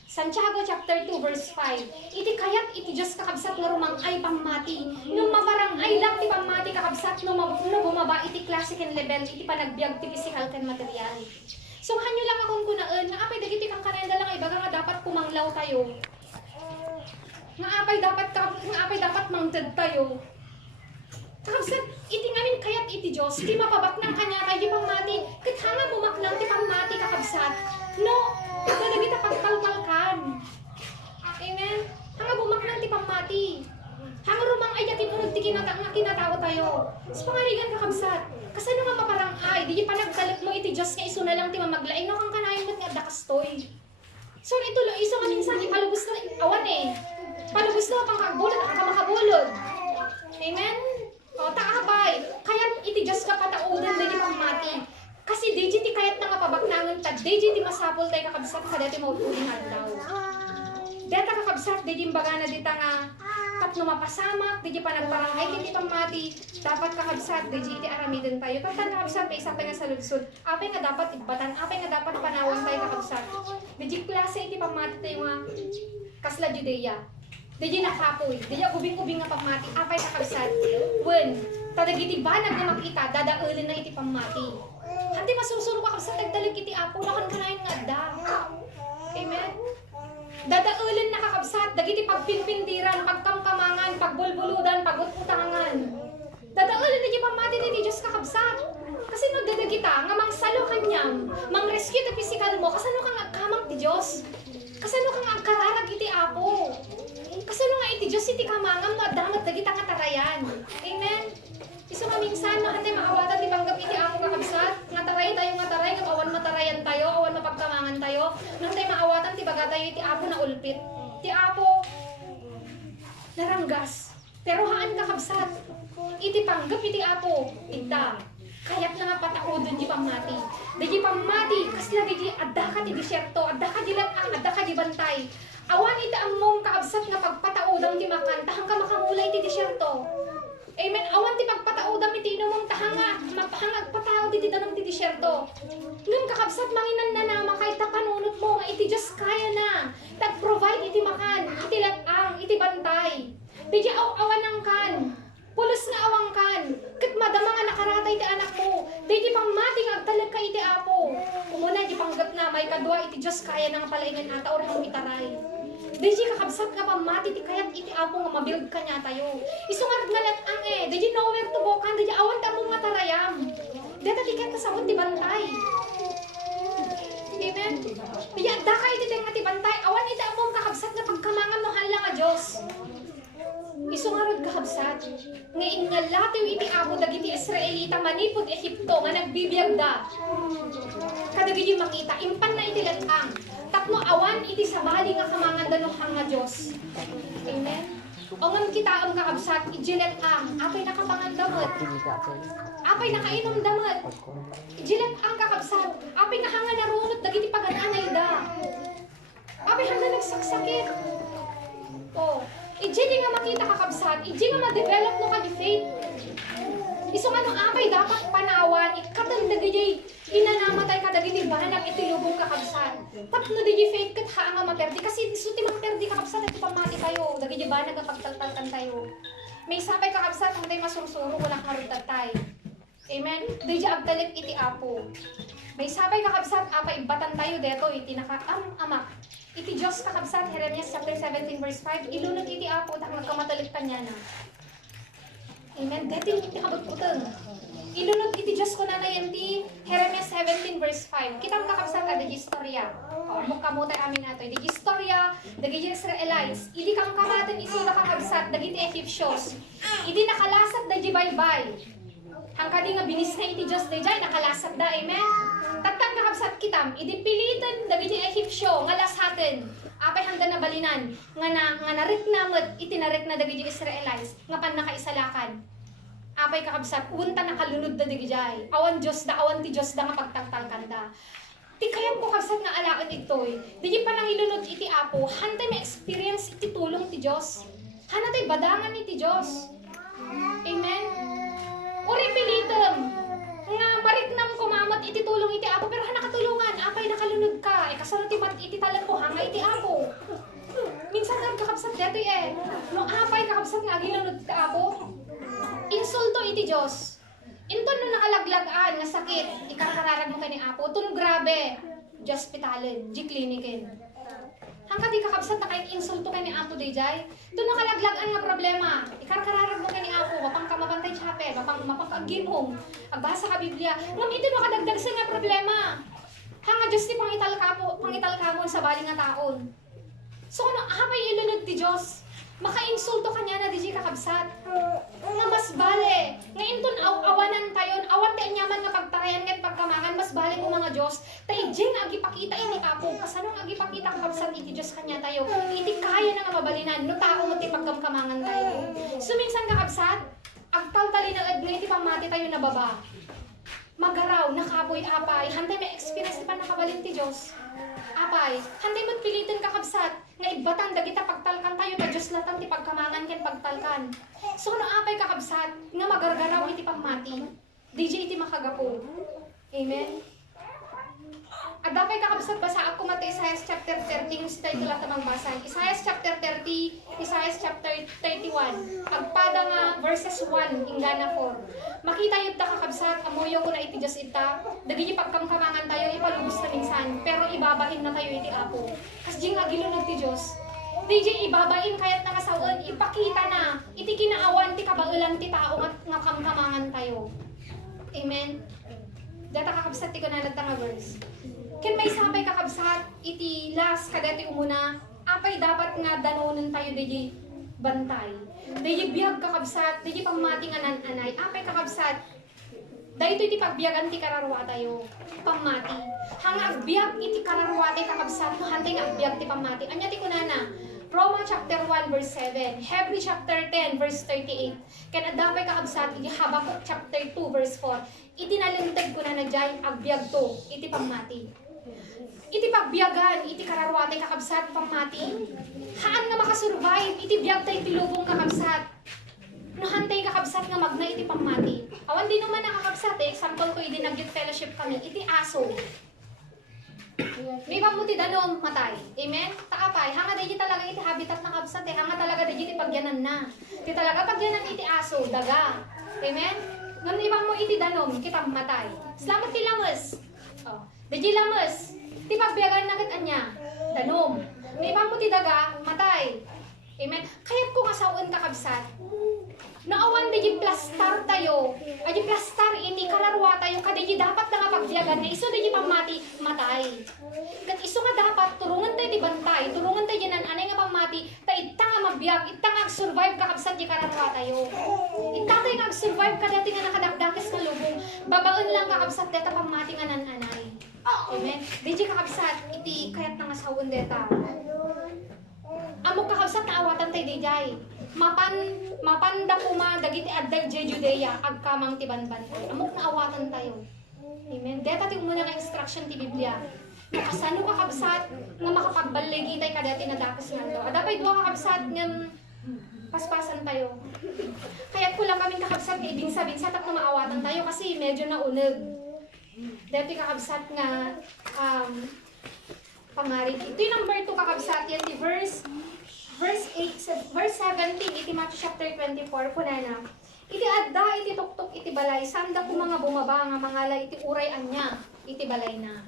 Santiago chapter 2 verse 5. Iti kayat iti Diyos kakabsat nga rumangay pamati. Nung mabarangay lang ti pamati kakabsat no bumaba iti klase ken level iti panagbiag ti physical ken material. So hanyo lang akong kunaan, nga apay dagiti kang kanenda lang ibaga nga dapat pumanglaw tayo. Nga apay dapat mangted tayo. Kakabsat, iti ngamin kayat iti Diyos, di mapabak ng kanya tayo di pamati, kat hanga bumaknang ti pamati kakabsat. No, ito dagita pagkalkalkan. Amen? Hanga bumaknang ti pamati. Hanga rumang ayatin unod ti kinatao tayo. Sa pangarigan kakabsat, kasano nga maparangay, di pa nagtalip mo iti Diyos nga iso na lang ti mamaglaing no kang kanayon mo't nga dakastoy. So ito lo iso nga minsan ipalubos na awan palubos na pang kagbulod at kamakabulod. Amen? O taabay, kayat iti Diyos ka pataudan di pamati. Kasi di ti kayat na nga pabaknangan ta, di ti masapol tayo kakabsat ka dati mautuling adlaw. Deta kakabsat, di baga na dita nga tapno mapasamak, di pa nagparangay kiti pamati, dapat kakabsat, di iti aramidin tayo. Katan kakabsat, may isa pa nga sa lugsod. Apay nga dapat ibatan, apay nga dapat panawang tayo kakabsat. Di klase iti pamati tayo nga kasla Judea. Dili nakapoy, dili ubing-ubing nga pamati, apay kakabsat. Wen, tadagiti banag nga makita, dadaulin na iti pamati. Handi masusuro ka kabsat, tagdalik iti apo, lakan kanayin nga da. Amen? Dadaulin na kakabsat, dagiti pagpinpindiran, pagkamkamangan, pagbulbuludan, pagututangan. Dadaulin na iti pamati ni Diyos kakabsat. Kasi no dadagita, nga mangsalo kanyam, mang-rescue ti physical mo, kasano kang agkamang ti Diyos? Kasano kang agkararag iti apo? Kasano nga iti Diyos iti kamangam no adamat dagita nga tarayan. Amen? Iso nga minsan, no, hantay maawatan ti panggap iti apo kakabsat, nga taray tayo nga taray, nga awan matarayan tayo, awan mapagkamangan tayo, hantay maawatan ti baga tayo iti apo na ulpit. Ti apo, naranggas. Pero haan kakabsat, iti panggap iti apo, ita. Kayat na nga pataudon di pamati. Di pamati, kasla di adda ka ti disyerto, adda ka di latang, adda ka di bantay. Awan iti ammom kaabsat nga pagpataudang ti makan, tahang ka makamulay ti disyerto. Amen. Awan ti pagpataudang iti inumong tahanga, mapahangag pataud iti danong ti disyerto. Ngem kakabsat manginan na na makay tapanunot mo nga iti Diyos kaya na. Tag-provide iti makan, iti latang, iti bantay. Di awanang kan. Pulos na awang kan, kat madama nga nakaratay ti anak mo, di pangmating agtalag ka iti apo. Umuna di panggap na may kadwa iti Diyos kaya nang palaingan ata or mong itaray. Di kakabsat nga pamati ti kayat iti apo nga mabuild ka niya tayo. Isungarad nga latang di nowhere to go kan, di awan ta mo nga tarayam. Di tatikat ka sa ti bantay. Amen? Di adda ka iti nga ti bantay, awan iti among kakabsat nga pagkamangan mo hala nga Diyos. Isungarod kakabsat, nga ingalatiw iti apo dagiti Israelita manipod Ehipto nga nagbibiyag da. Kadagiti makita, impan na iti latang, tapno awan iti sabali nga kamangan danuhang nga Diyos. Amen? O nga kita ang kakabsat, ijilet ang, apay nakapangandamot, apay nakainom damot, ijilet ang kakabsat, apay nakanga narunot dagiti pagananay da. Apay hanga nagsaksakit. O, iji nga makita kakabsat, iji nga ma-develop no ka di faith. Iso nga nung amay dapat panawan, ikatandagay, inanamatay ka dagiti banag itilubong kakabsat. Tapno di faith kat haa nga maperdi, kasi iso ti maperdi kakabsat at ipamati tayo, dagiti banag ang pagtaltalkan tayo. May sabay kakabsat, hantay masursuro, walang haruntatay. Amen? Di agtalip iti apo. May sabay kakabsat, apa ibatan tayo deto, iti naka-amak. Iti Diyos kakabsat, Jeremias chapter 17 verse 5, ilunod iti apo, takang kamatalit kanya na. Amen? Dito iti kabagputang. Ilunod iti Diyos ko na ti Jeremias 17 verse 5. Kitang kakabsat ka, dagi istorya. Mukamutay amin nato. Dagi istorya, dagi Israelites. Idi kang kamatan iso na kakabsat, dagi ti Egyptios. Idi nakalasat dagi baybay. Ang kadi nga binis na iti Diyos dayjay nakalasat da, amen? Tatang kakabsat kitam, idi pilitan dagiti Ehipsyo nga lasaten. Apay hanggan na balinan nga nariknamot itinarik na dagiti Israelites nga pan nakaisalakan. Apay kakabsat unta nakalunod da dagijay. Awan Dios da awan ti Dios da nga pagtangtangkan da. Ti kayam ko kabsat nga alaan itoy. Di pa nang ilunod iti apo, hantay may experience iti tulong ti Dios. Hanatay badangan iti Dios. Amen. Uri pilitem nga mariknam kumamat iti tulong iti apo, pero nakatulungan apay nakalunod ka kasano ti mat iti talan mo hanga iti apo. Minsan kang kakabsat dati no apay kakabsat nga ginunod iti apo, insulto iti Dios. Inton no nakalaglagan nga sakit ikakararag mo kay ni apo, tun grabe di hospitalen di kliniken. Hanggang di kakabsat na kahit insulto kay ni apo dayjay, doon nakalaglagan nga problema. Ikarkararag mo kay ni apo, mapang kamapantay chapel, mapang kaagimhong, agbasa ka Biblia. Ngam ito no kadagdag sa nga problema. Hanga Diyos ti pangital kamon sa bali nga taon. So ano, apay ilunod ti Diyos. Maka-insulto kanya na di kakabsat. Nga mas bale, nga inton awanan tayon, awan ti anyaman nga pagtarayan nga pagkamangan, mas bale mo mga Diyos. Tay jeng agipakita ini apo, kasano nga agipakita kakabsat iti Diyos kanya tayo. Iti kaya na nga mabalinan, no tao mo ti pagkamkamangan tayo. So minsan kakabsat, agtaltali na admi iti pamati tayo na baba. Magaraw, nakaboy apay, hantay may experience pa nakabalin ti Diyos. Apay, hantay mo't pilitin kakabsat, nga ibatan dagita pagtalkan tayo ta Diyos latan ti pagkamangan ken pagtalkan. So ano apay kakabsat, nga magargaraw iti pamati, DJ iti makagapo. Amen? At dapat kakabsat basa ako mata Isaiah chapter 30 yung si title at tamang basan. Isaiah chapter 30, Isaiah chapter 31. Agpada nga verses 1 hingga 4. Makita yun ta kakabsat, amoyo ko na iti Diyos ita. Dagi pagkamkamangan tayo, ipalubos na minsan. Pero ibabahin na tayo iti Apo. Kas di nga gilo na ti Diyos. DJ ibabain kayat nangasawan, ipakita na. Iti kinaawan ti kabaulan ti tao nga kamkamangan tayo. Amen. Data kakabsat ti kanalag nga verse. Ken may sapay kakabsat iti last kadati umuna apay dapat nga danonon tayo DJ bantay. DJ biyag kakabsat, DJ pamati nga nananay. Apay kakabsat dahito iti pagbiyagan ti kararwa tayo pamati. Hanga agbiag iti kararwa ti kakabsat no hantay nga agbiag ti pamati. Anya ti kunana Roma chapter 1 verse 7, Hebrew chapter 10 verse 38. Ken adapay kakabsat iti Habakuk chapter 2 verse 4. Iti nalintag ko na jay agbiag to iti pamati. Iti pagbiyagan, iti kararwatay kakabsat pamati. Haan nga makasurvive, iti biyag tayo tilubong kakabsat. No hantay kakabsat nga magna iti pamati. Awan din naman nakakabsat example ko iti nag-youth fellowship kami, iti aso. May pamuti danom matay. Amen? Taapay, hanga dahi talaga iti habitat ng kabsat hanga talaga dahi iti pagyanan na. Iti talaga pagyanan iti aso, daga. Amen? Ngan ibang mo iti danom, kita matay. Salamat ti lamas. Oh, dahi lamas. Ti pagbiyagan na anya, danom. May ibang mo ti daga, matay. Amen? Kaya't kung asawan kakabsat, naawan dahi plastar tayo, ay plastar ini kalarwa tayo, kadahi dapat na nga pagbiyagan na iso dahi pamati, matay. Kat iso nga dapat, turungan tayo di bantay, turungan tayo nan anay nga pamati, ta ita nga mabiyag, ita nga survive kakabsat di kalarwa tayo. Ita tayo nga survive kadati nga nakadakdakis nga lubong, babaon lang kakabsat deta pamati nga nan anay. Amen? Di kakabsat, iti kayat nga sawon deta. Amok kakabsat na awatan tayo di jay. Mapanda kuma dagiti addag jay Judea agkamang tibanban tayo. Amok na awatan tayo. Amen. Deta ti umuna nga instruction ti Biblia. Kasano kakabsat nga makapagbaligi tayo kadati na dakos nga daw. Adapay duwa kakabsat nga paspasan tayo. Kaya ko lang kaming kakabsat nga ibinsa-binsa tak na maawatan tayo kasi medyo naunag. Dati kakabsat nga pangarig. Ito yung number 2 kakabsat yan di verse 17 iti Matthew chapter 24 kunana. Iti adda iti tuktok iti balay sanda ko mga bumaba nga mangala iti uray anya iti balay na.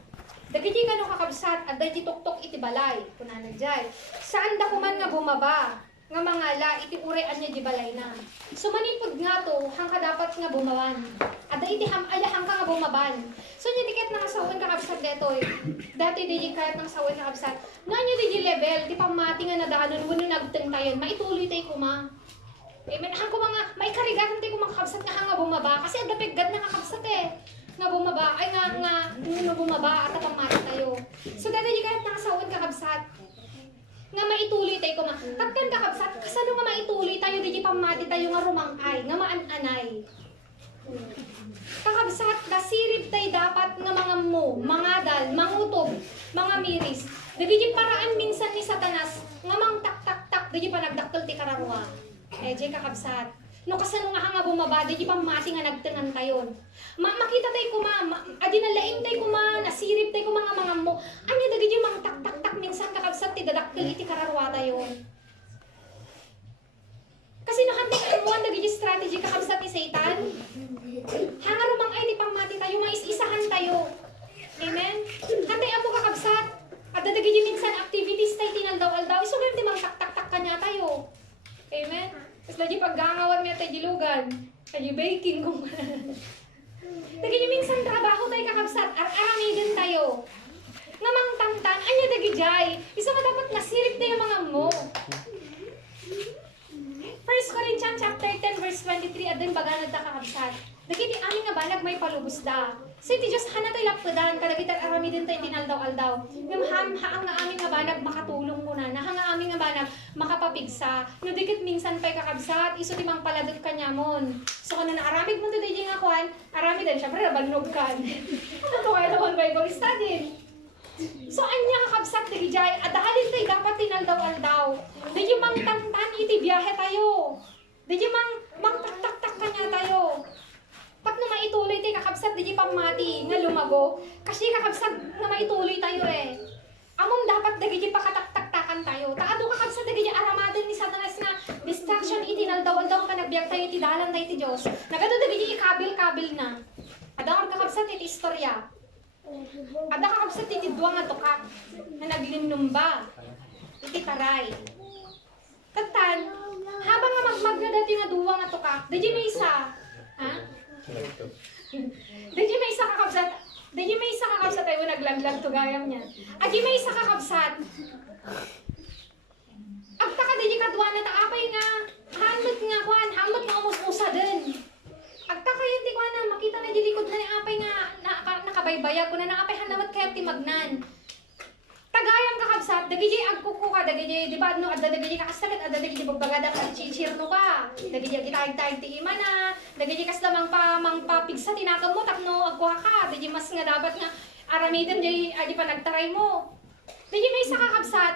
Dagiti kano kakabsat adda iti tuktok iti balay kunana jay. Saan da kuman nga bumaba nga mangala iti uray anya di balay na. So manipod nga to hangka dapat nga bumawan. Adda iti hangka nga bumaban. So nya diket nga sawan kakabsat detoy. Dati di kahit ng sawan kakabsat. Nanyo di level di pamati nga nadaanon wenno nagteng tayon maituloy tay kuma. Amen. Hangko mga maikarigan tayo kumang kakabsat nga hanga bumaba kasi adda peggad na kakabsat nga bumaba ay nga bumaba at pamati tayo. So dati di kahit ng sawan kakabsat nga maituloy tayo kuma. Tatkan kakabsat kasano nga maituloy tayo di pamati tayo nga rumangay nga maananay. Kakabsat, nasirip tayo dapat nga mga mangadal, mangutob, mga miris. Dagiti paraan minsan ni Satanas, nga mang tak-tak-tak, dagi pa nagdaktal ti kararwa. Jay kakabsat. No kasano nga hanga bumaba, dagi pamati nga nagtengan tayon. Makita tayo kuma, adi nalaim tayo kuma, nasirip tayo kuma mga mo. Anya dagi mang tak-tak-tak, minsan kakabsat ti dadaktal iti kararwa tayon. Kasi nakantik amuan dagi strategy kakabsat ni Satan. Hanga rumang ay di pamati tayo, mais-isahan tayo. Amen? Hantay amo kakabsat. At dadagi minsan activities tayo tinaldaw-aldaw. Iso ganti mang tak-tak-tak kanya tayo. Amen? Tapos lagi paggangawan mo tayo dilugan. Tayo baking kung dagi minsan trabaho tayo kakabsat. Ar-aramidin tayo. Ngamang tangtan, anya dagi jay. Iso nga dapat nasirip tayo mga mo. 1 Corinthians chapter 10 verse 23 adin baganad ta kakabsat. Dagiti amin nga balag may palubos da. So iti Diyos hana tayo lapdadan kadagitan arami din tayo tinaldaw-aldaw. Ngam haang nga amin nga balag makatulong muna na hanga amin nga balag makapapigsa. No dikit minsan pa'y kakabsat iso timang paladot kanyamon. So kung naaramid mo to din nga kuhan, arami din syempre nabalnog kan. Ito kaya naman Bible study. So anya kakabsat dagi jay adahalin tayo dapat tinaldaw-aldaw. Dagi mang tantan iti biyahe tayo. Dagi mang tak-tak-tak kanya tayo. Pag na maituloy tayo kakabsat kakabsat di pamati nga lumago. Kasi kakabsat nga maituloy tayo eh. Amom dapat dagi pakataktaktakan tayo. Taado kakabsat dagi aramadan ni Satanas nga distraction iti naldaw-aldaw ka nagbiag tayo iti dalan tayo iti Diyos. Nagado dagi ikabil-kabil na. Ada kakabsat iti istorya. Ada kakabsat iti duwa nga tukak na naglimnumba. Iti taray. Katan, habang nga magmag na dati nga duwa nga tukak, dagi may isa. Ha? Dagi may isa kakabsat. Dagi may isa kakabsat tayo naglaglag to gayam niya. Agi may isa kakabsat. Agta ka dagi kadwa na taapay nga. Hamot nga kwan, hamot nga umususa din. Agta kayo di ko na makita na di likod na ni apay nga nakabaybaya ko na naapay hanawat kaya timagnan. Tagayang kakabsat, dagi agkuko ka, dagi di ba no, adda dagi kakastagat, adda dagi bagbagada ka chichirno ka. Dagi gitaig-taig ti ima na, dagi kas lamang mangpapigsa tinakam mo takno agkuha ka, dagi mas nga dapat nga aramiden di adi pa nagtaray mo. Dagi may isa kakabsat,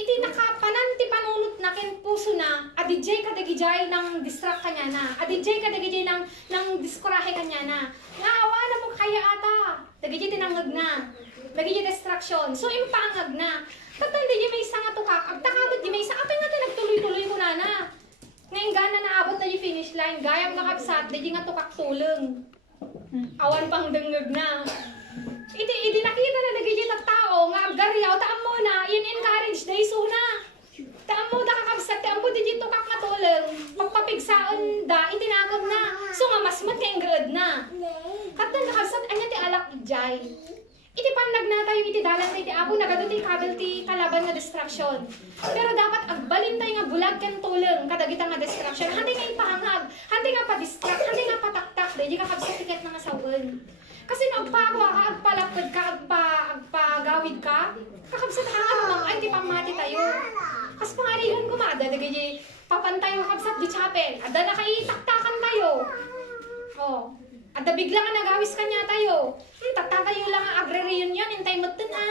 iti nakapanan ti panunot na ken puso na, adijay ka dagijay nang distract kanya na, adijay ka dagijay nang diskorahe kanya na. Nga awa na mo kaya ata, dagijay tinangag na. Lagi distraction. So, impangag na. Tatan, di may isa nga tukak. Agtakabot, di may isa. Apay nga nagtuloy-tuloy ko na na. Ngayon gana naabot na yung finish line. Gayam kakabsat, di nga tukak tulong. Awan pang dengag na. Iti nakita na nagigit at tao, nga agariyaw, taan mo na, in-encourage na isuna. Taan mo da kakabsat, taan mo di tukak nga tulong. Pagpapigsaon da, itinagag na. So nga, mas kayong gaad na. Katan kakabsat, anya ti alak ijay. Iti panlag na tayo iti dalan tayo iti apo nagado ti kabel ti kalaban nga distraction. Pero dapat agbalin tayo nga bulag ken tuleng kadagita nga distraction. Handi nga ipahangag, handi nga pa-distract, handi nga pataktak, di ka kabsat tiket nga sawen. Kasi nagpakuha ka, agpalapad ka, agpagawid ka, kakabsat hangad mang ay ti pangmati tayo. Kas pangarihan ko maada, dagay papantayo kabsat di chapel, ada na kay taktakan tayo. Oh. At bigla nga nagawis kanya tayo. Tatatayo lang ang agre-reunion, hintay mo ito na.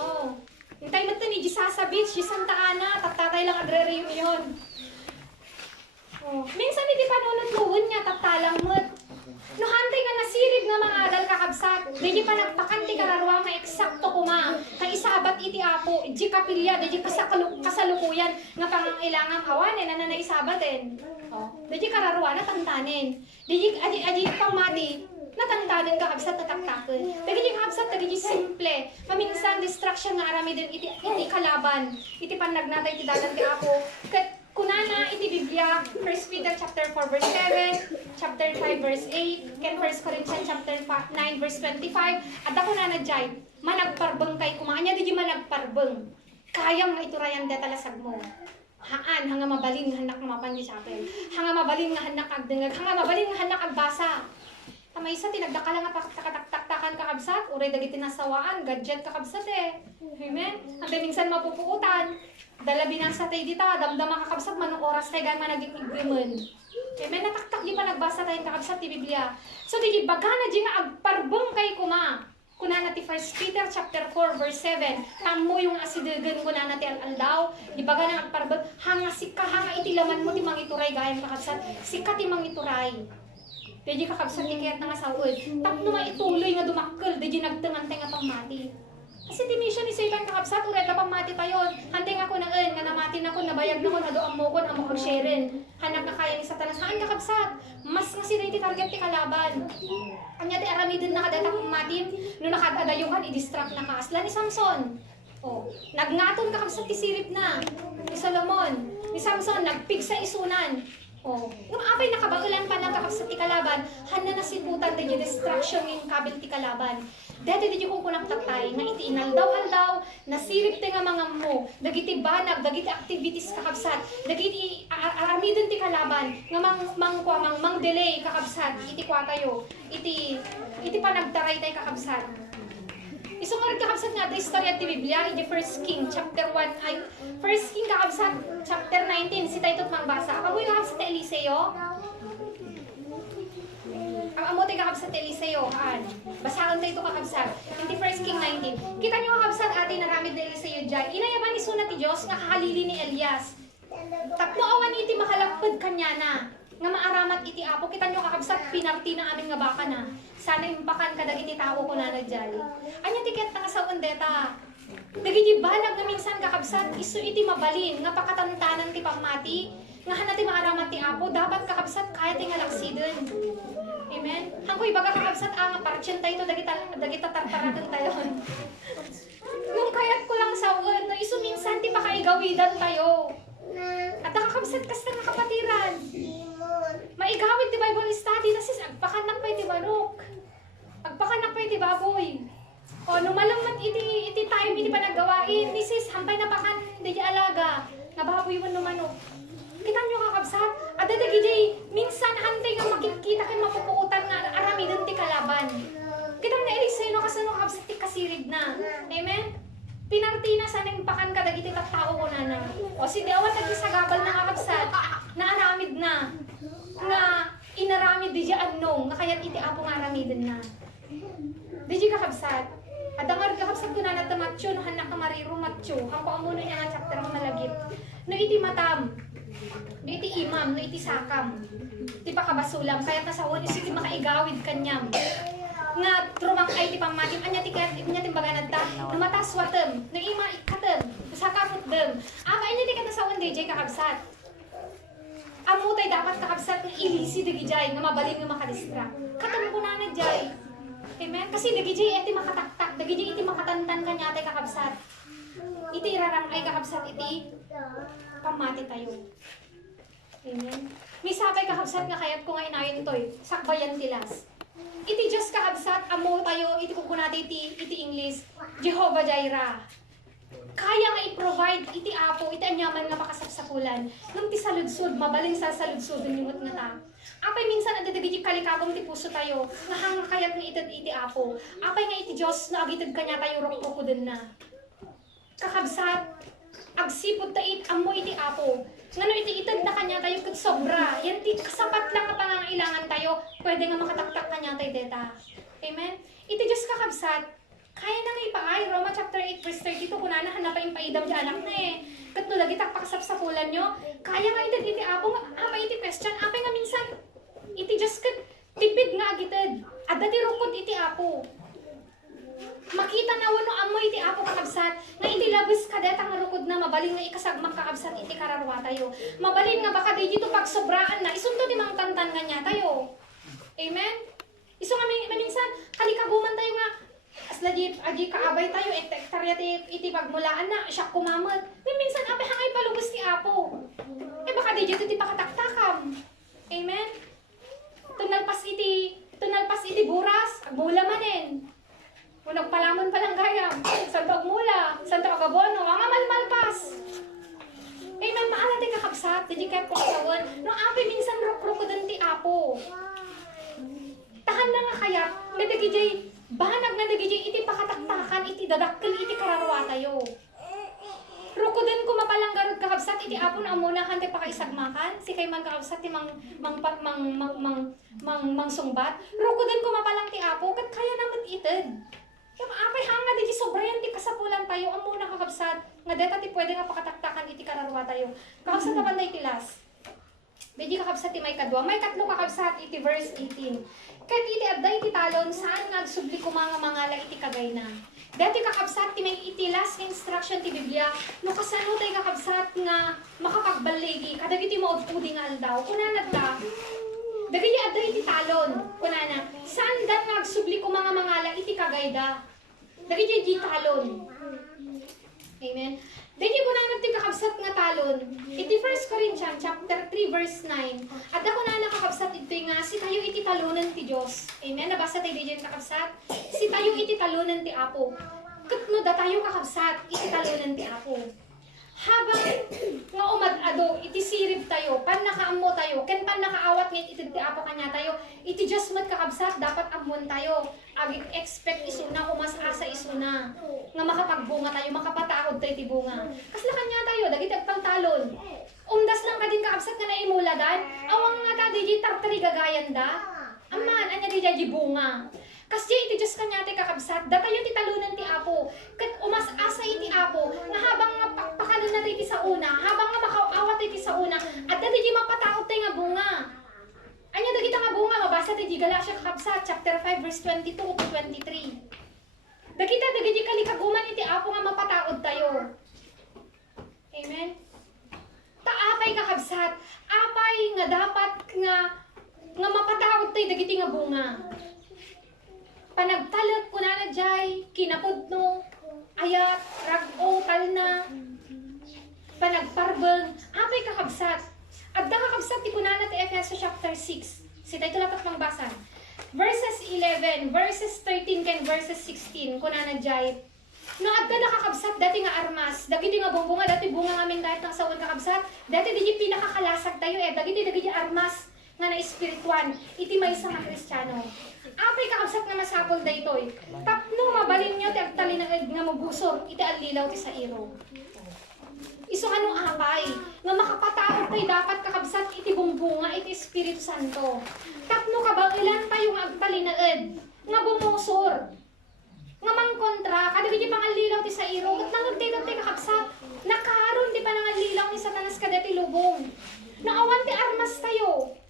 Oh. Hintay mo ito ni Gisasa Beach, di Santa Ana, tatatayo lang agre-reunion. Oh. Minsan hindi pa nunod luhon niya, tatalang mo. No, hantay ka nasirib nga mga adal kakabsat. Hindi pa nagpakanti kararwa nga eksakto kuma. Kaisabat iti apo, di kapilya, di kasalukuyan nga pangangailangan kawanin na nanaisabatin. Oh. Di kararwa na tantanin. Di aji pangmati, natantanin kakabsat tataktakin. Dagi kakabsat, dagi simple. Maminsan distraction nga arami din iti kalaban. Iti panagnatay iti dalan ti apo. Kunana iti Biblia, 1 Peter chapter 4 verse 7, chapter 5 verse 8, ken 1 Corinthians chapter 9 verse 25. At ako na jay, managparbeng kay kumaanya di managparbeng. Kayam nga iturayan deta lasag mo. Haan, hanga mabalin nga hanak nga mapanji chapel. Hanga mabalin nga hanak agdengag, hanga mabalin nga hanak agbasa. Tamay isa tinagdaka lang nga pakataktakan kakabsat, uray dagiti nasawaan, gadget kakabsat eh. Amen? Ang minsan mapupuutan. Dala binasa tayo dito, damdama kakabsat, manong oras tayo gaya naging agreement. Amen? Nataktak di pa nagbasa tayo kakabsat di Biblia. So di baga na di nga agparbong kay kuma. Kuna na ti 1 Peter chapter 4 verse 7. Tamo yung asidegan kuna na ti al-aldaw. Di baga na agparbong. Hanga sika, hanga itilaman mo ti mangituray gaya kakabsat. Sika ti mangituray. Di kakabsat ni kayat nga sawod. Tapno maituloy nga dumakkel. Di nagtangantay nga pangmati. Kasi ti mission ni Satan kakabsat, uret na pamati tayo. Hantay nga ko na nga namati na ko, nabayag na ko, nadoam mo ko, amo kag-sharen. Hanak na kaya ni Satanas. Haan kakabsat, mas nga sila iti target ti kalaban. Anya ti aramidin na kadata pamatin, no nakadadayuhan, i-distract na kaasla ni Samson. Oh, nagngaton kakabsat ti sirip na, ni Solomon. Ni Samson, nagpig sa isunan. Oh, nung apay nakabaulan pa ng kakabsat ti kalaban, hana na siputan ti distraction ng kabil ti kalaban. Dati di kong kunang tatay, nga iti inaldaw-aldaw, nasirip ti nga mga mo, dagiti banag, dagiti activities kakabsat, dagiti aramidon ti kalaban, nga mang delay kakabsat, iti kwa tayo, iti panagtaray tayo kakabsat. Isungarit kakabsat nga, ito istorya ti Biblia, iti 1 King chapter 1, ay 1 King kakabsat, chapter 19, si tayo magbasa. Ako yung kakabsat ti Eliseo, ang amote kakabsat Eliseo, basahan tayo ito kakabsat. Hindi 1 King 19. Kita nyo kakabsat atin naramid na Eliseo dyan. Inayaman ni Suna ti Diyos nga kahalili ni Elias. Takmo awan iti makalagpad kanya na. nga maaramat iti Apo. Kita nyo kakabsat, pinarti na amin nga baka na. Sana impakan ka dagiti tao ko na nadyali. Anya tiket nga sa undeta. Dagiti balag nga minsan kakabsat, iso iti mabalin, nga pakatantanan ti pamati, nga hanati maaramat ti Apo, dapat kakabsat kaya ti nga laksidin. Amen? Hangkoy baga kakabsat, nga parchen tayo ito, dagita tarparatan tayo. Nung kayat ko lang sa uwan, na iso minsan ti pakaigawidan tayo. At nakakabsat kas na kapatiran. Maigawid ti Bible study, nasis agpakanak pa iti manok. Agpakanak pa iti baboy. O, nung malamat iti time, iti panagawain, nisis, hampay na pakan, hindi di alaga, nababoy mo no manok. Kita nyo kakabsat, at dadagi minsan hantay nga makikita kayo mapupuutan nga aramidon ti kalaban. Kita na elisay no kasano kakabsat ti kasirig na. Amen? Pinarti na sa pakan ka dagiti tattao ko na. O sige, awat nagsagabal na kakabsat, na aramid na. Nga inaramid di anong, nga kaya iti Apo nga aramidin na. Di kakabsat. At ang kakabsat ko na natamatyo, no hanak ka mariro matyo. Ang paamuno niya nga chapter ng malagip. No iti matam, no iti imam, no iti sakam. Ti pakabasulam, kaya kasawan isi ti makaigawid kanyam. Nga trumang ay ti pamatim, anya ti timbaganad ta, no mataswatem, no ima ikatem, sakamot dem. Anya ti katasawan DJ kakabsat. Amutay dapat kakabsat ng ilisi di gijay, nga mabalin nga makadistract. Katam ko na jay. Amen? Kasi dagijay iti makataktak, dagijay iti makatantan kanya ati kakabsat. Iti irarang ay kakabsat iti pamati tayo. Amen? May sabay kakabsat nga kayat ko nga inayon to'y, sakbayan tilas. Iti Diyos kakabsat, amo tayo, iti kukunati iti English, Jehovah Jireh. Kaya nga i-provide iti Apo, iti anyaman nga pakasapsakulan. Nung ti saludsud, mabaling sa saludsud, yung nga ta. Apay minsan ang dadagiti kalikabong ti puso tayo, nga hanga kayat nga itad iti Apo. Apay nga iti Diyos na agitad kanya tayo rok-roko din na. Kakabsat, agsipod ta amo iti Apo. Ngano iti itad na kanya tayo kat sobra. Yan ti kasapat lang nga pangangailangan tayo, pwede nga makataktak kanya tayo deta. Amen? Iti Diyos kakabsat, kaya na nga ipaay, Roma chapter 8 verse 32, kunana hanapay paidam di anak na eh. Katno lagi takpaksapsakulan nyo, kaya nga itad iti Apo, apa iti question, apay nga minsan, iti Diyos kat tipid nga agitad, at dati rukod iti Apo. Makita na wano amoy iti Apo kakabsat, nga iti labis kadeta nga rukod na, mabalin nga ikasagmak kakabsat iti kararwa tayo. Mabalin nga baka di dito pagsobraan na, isunto di mang tantan nga niya tayo. Amen? Iso nga minsan, kalikaguman tayo nga, asla di kaabay tayo, ektarya iti pagmulaan na, siya kumamot. Minsan, ape hangay palubos ti Apo. Eh baka di dito ti pakataktakam. Amen? Tunalpas iti buras, agbula manin. Unag palamon palang gayam, santo agmula, santo agabono, ang amalmalpas. Amen, maala ti kakabsat, di kayo pagkawan, no ape minsan rok-roko din ti Apo. Tahan na nga kaya, nadagijay, banag na nagijay iti pakataktakan, iti dadakkel, iti kararwa tayo. Roko din ko mapalanggarod kakabsat, iti Apo na amuna hante pakaisagmakan, si kay man kakabsat, ti sungbat. Roko din ko mapalang ti Apo, kat kaya naman itid. Kaya apay hanga di sobrayan ti kasapulan tayo, amuna kakabsat, nga deta ti pwede nga pakataktakan, iti kararwa tayo. Kakabsat na panday ti last. Bedi kakabsat ti may kadwa, may katlo kakabsat, iti verse 18. Kat iti adday iti talon, saan nga agsubli ko mga mangala iti kagay na. Dati kakabsat ti may iti last instruction ti Biblia, no kasano tayo kakabsat nga makapagbaligi, kadag iti maudpudi nga aldaw, kunanad ta, dagiti adday iti talon, kunana, saan dat nga agsubli ko mga mangala iti kagay da. Dagiti iti talon. Amen. Dagiti ko na natin kakabsat nga talon. Iti 1 Corinthians chapter 3 verse 9. At ako na nakakabsat ito nga, si tayo iti talunan ti Diyos. Amen. Nabasa tayo dyan kakabsat. Si tayo iti talunan ti Apo. Katno da tayo kakabsat, iti talunan ti Apo. Habang nga umadado, iti sirib tayo, pan nakaammo tayo, ken pan nakaawat ngayon iti ti Apo kanya tayo, iti Diyos mat kakabsat, dapat ammon tayo. Agit expect isuna, umasasa isuna. Nga makapagbunga tayo, makapataod tayo ti bunga. Kasla kanya tayo, dagiti agpangtalon. Umdas lang ka din kakabsat nga naimuladan, awang nga ta di tartari gagayan da. Aman, anya di bunga. Kasi iti Diyos kanya ti kakabsat, datayo ti talunan ti Apo. Kat umasasa iti Apo, na habang nga pakanan na ti sa una, habang nga makaawat ti sa una, at dati di mapataod tayo nga bunga. Anya dagita nga bunga mabasa ti Galatia kakabsat chapter 5 verse 22 to 23. Dagita dagiti kalikaguman iti Apo nga mapataod tayo. Amen. Taapay kakabsat, apay nga dapat nga mapataod tayo dagiti nga bunga. Panagtalag ko na jay kinapudno ayat rag-o talna panagparbeng apay kakabsat. Adda kakabsat ti kunana ti Efeso chapter 6. Sita ito lapat pang basan. Verses 11, verses 13 ken verses 16 kunana jay. No adda nakakabsat dati nga armas, dagiti nga bunga dati bunga ngamin kahit nang sawan kakabsat. Dati di pinakakalasag tayo dagiti armas nga na espirituan iti maysa nga Kristiyano. Apay kakabsat nga masapol daytoy. Tapno mabalin nyo ti agtalinagad nga mabusor iti alilaw ti sairo. Iso ano apay nga makapataod tayo dapat kakabsat iti bumbunga iti Espiritu Santo. Tapno kabailan tayo nga agtalinagad nga bumusor. Nga mangkontra kadagiti pangalilaw ti sairo ket nangagdaytot ti kakabsat. Nakaron ti panangalilaw ni Satanas kadati lubong. Naawan ti armas tayo.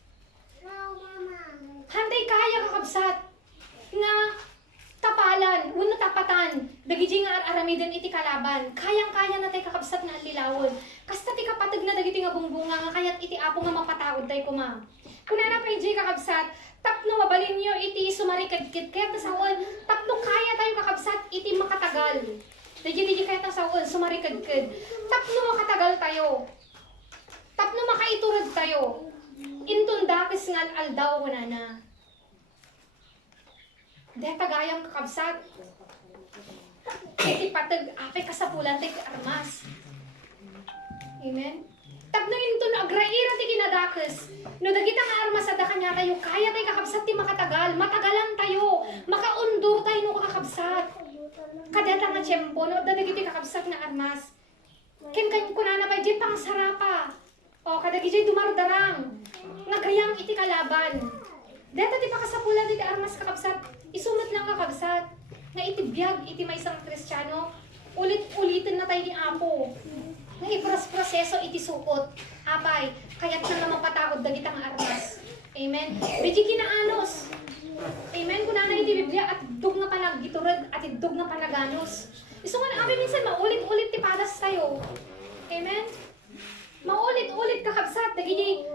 Hantay kaya kakabsat nga tapalan, uno tapatan, dagiti nga aramiden iti kalaban. Kayang-kaya na tay kakabsat nga alilawon. Kasta ti kapatag na dagiti nga bungbunga nga kayat iti Apo nga mapataod tay kuma. Kunana pa iti kakabsat, tapno mabalin nyo iti sumarikadkit kaya tasawon, tapno kaya tayo kakabsat iti makatagal. Dagiti kaya tasawon, sumarikadkit. Tapno makatagal tayo. Tapno makaiturad tayo. Intun dakis nga aldaw wala na. Dahil tagayang kakabsat. Iti patag apay kasapulan tayo armas. Amen? Tapno intun agraira ti kinadakis. No dagita nga armas at kanya tayo, kaya tayo kakabsat ti makatagal. Matagalan tayo. Makaundur tayo no kakabsat. Kadata nga tiyempo, no dagiti kakabsat nga armas. Ken kunana pa di pang sarapa. O kadagiti dumardarang. Nagayang iti kalaban. Deta ti pakasapulan iti armas kakabsat, isumat lang kakabsat. Nga iti biyag iti maysang Kristiyano, ulit-ulitin na tayo ni Apo. Nga ipros-proseso iti sukot. Apay, kaya't na nga mapataod dagitang armas. Amen. Digi kinaanos. Amen. Kunana iti Biblia at dug nga panagiturad at dug nga panaganos. Iso nga amin minsan maulit-ulit ti padas tayo. Amen. Maulit-ulit kakabsat dagiti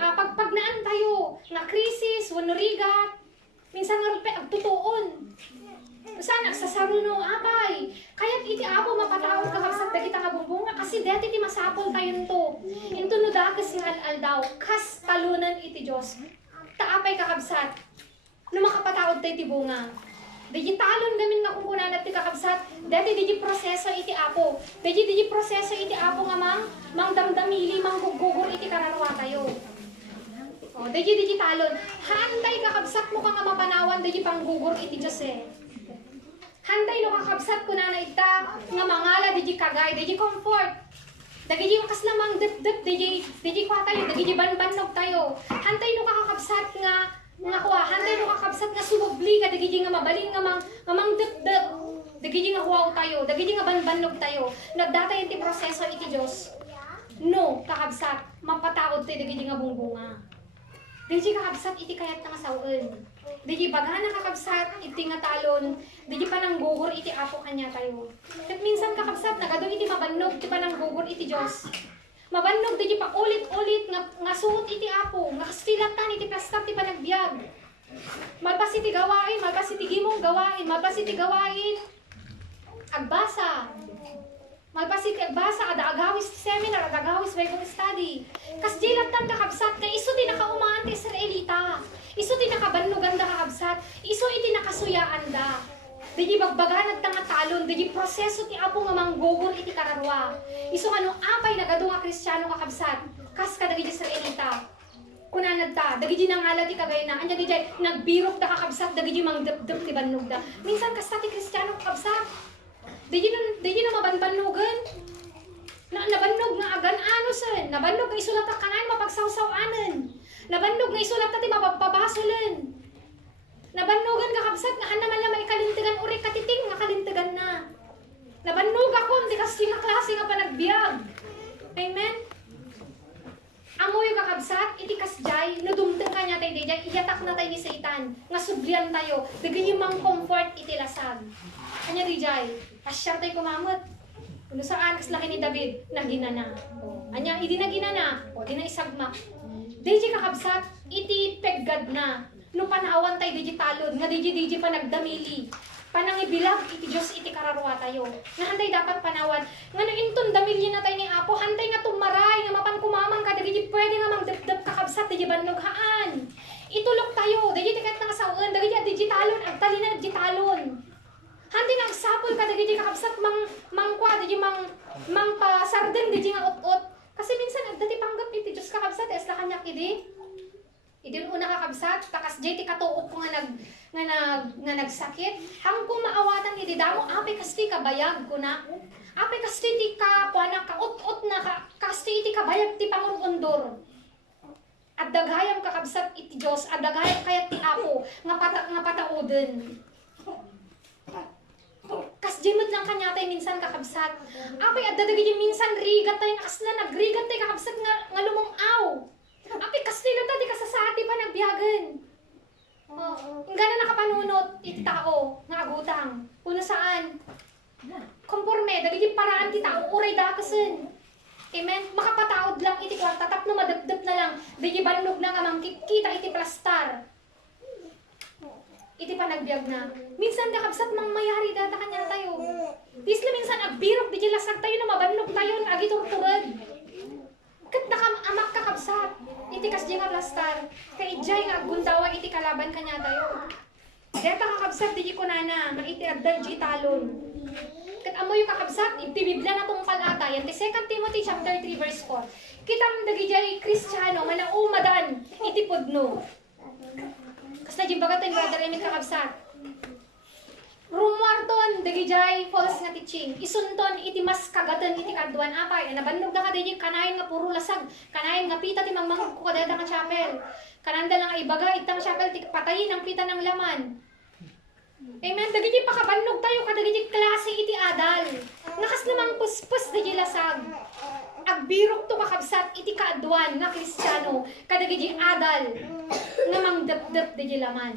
pagpagnaan tayo na krisis wenno rigat minsan nga rupe agtutuon saan nagsasaruno apay kaya't iti Apo mapataod kakabsat dagita nga bumbunga kasi dati ti masapol tayo nto into no dakes nga aldaw kas talunan iti Dios taapay kakabsat no makapataod tayo ti bunga. Digi talon gamin nga kung kunanat ti kakabsat, dati digi proseso iti Apo. Digi proseso iti Apo nga mang damdamili, mang gugugur iti kararwa tayo. O, digi talon. Handay kakabsat mo ka nga mapanawan, digi panggugur iti Diyos eh. Handay no kakabsat kunana ita, nga mangala digi kagay, digi comfort. Dagi makas lamang dip, digi kwa tayo, digi banbanog tayo. Handay no kakabsat nga kuwahan tayo kakabsat nga sumubli ka dagiti nga mabalin nga mang dip-dip dagiti nga huwaw tayo dagiti nga banbanog tayo nagdatay iti proseso iti Dios no kakabsat mapataod tayo dagiti nga bungbunga dagiti kakabsat iti kayat nga sawen dagiti bagana kakabsat iti nga talon dagiti pananggugur iti Apo kanya tayo ket minsan kakabsat nagadong iti mabannog iti pananggugur iti Dios mabannog digi pa ulit-ulit nga suot iti Apo, nga kastilatan iti plastar ti panagbiag. Malpas iti gawain, malpas iti gimong gawain, malpas iti gawain agbasa. Malpas iti agbasa ada agawis ti seminar, ada agawis Bible study. Kas dilatan kakabsat kay isu ti nakaumaan ti Israelita. Isu ti nakabannugan da kakabsat, isu iti nakasuyaan da. Digi bagbagan at nga talon, digi proseso ti Apo nga manggugol iti kararwa. Iso nga no apay nagado nga Kristiyano kakabsat, kas ka dagi Israelita. Kunanad ta, dagi nangala ti kagay na, anya di nagbirok da kakabsat, dagi mangdep-dep ti bannog da. Minsan kas ti Kristiyano kakabsat, digi na mabanbanugan. Nabannog nga agan anusan, nabannog nga isulat ta kanan mapagsawsawanan. Nabannog nga isulat ta ti mapababasolen. Nabannugan kakabsat nga naman na maikalintigan uri katiting nga kalintigan na. Nabannog ako, di kasi nga klase nga panagbiag. Amen? Amoy kakabsat, iti kasjay, no dumteng kanya tayo dijay, iyatak na tayo ni Satan, nga sublian tayo, dagay yung mang comfort iti lasag. Kanya dijay, asyar tayo kumamot. Kung saan, kas laki ni David, naginana. Anya, idi naginana, o di na isagmak. Dijay kakabsat, iti peggad na, no panawan tayo dijay talon, nga dijay pa nagdamili. Panangibilag, iti Diyos iti kararwa tayo. Nga hantay dapat panawan. Nga no inton damilin na tayo ni Apo, hantay nga tumaray, nga mapan kumamang ka, dagiti pwede nga magdapdap kakabsat, dagiti banughaan. Itulok tayo, dagiti tikat nga sawon, dagiti digitalon, agtali na digitalon. Hantay nga agsapol ka, dagiti kakabsat, mangkwa, dagiti mang pasarden, dagiti nga ut-ut. Kasi minsan, agdati panggap iti Diyos kakabsat, es na kanyak idi. Idi una kakabsat, takas jay ti katuok ko nga nagsakit. Hang kung maawatan iti damo, ape kasti kabayag ko na. Ape kasti ti ka kuana ka ut-ut na kasti iti kabayag ti pangurundor. At daghayam kakabsat iti Dios, at daghayam kayat ti Apo nga patauden. Kas jimot lang kanya tayo minsan kakabsat. Ape at dadagay minsan rigat tayo as na nagrigat tayo kakabsat nga lumungaw. Ape kastilo ta di kasasati pa nagbiyagan. Ang gana nakapanunot iti tao nga agutang. Una saan? Konforme dagiti paraan ti tao uray dakasen. Amen. Makapataod lang iti kwarta tapno madagdag na lang. Dagi banlog na nga kita iti plastar. Iti panagbiag na. Minsan kakabsat mang mayari data kanya tayo. Isla minsan agbirok di lasag tayo na mabanlog tayo agi turturad. Kat nakamamak kakabsat. Iti kasdi nga plastar. Kay ijay nga gundawa iti kalaban kanya tayo. Deta kakabsat di kunana nga iti adda di talon. Kat amo yung kakabsat iti Biblia na tungpal ata yan. 2 Timothy chapter 3 verse 4. Kitang dagijay Kristiyano manaumadan iti pudno. Kas na jimbaga tayo brother Emil kakabsat. Rumwarton dagijay false nga teaching. Isunton iti mas kagatan iti kadwan apay. Nabannog na kadijay kanayon nga puro lasag. Kanayon nga pita ti mangmang ko kadeta nga chapel. Kananda lang ay baga itang chapel ti patayin ang pita ng laman. Amen. Dagijay pakabannog tayo kadagijay klase iti adal. Nakas namang puspus dagijay lasag. Agbirok to kakabsat iti kaadwan nga Kristiyano kadagijay adal nga mangdapdap dagijay laman.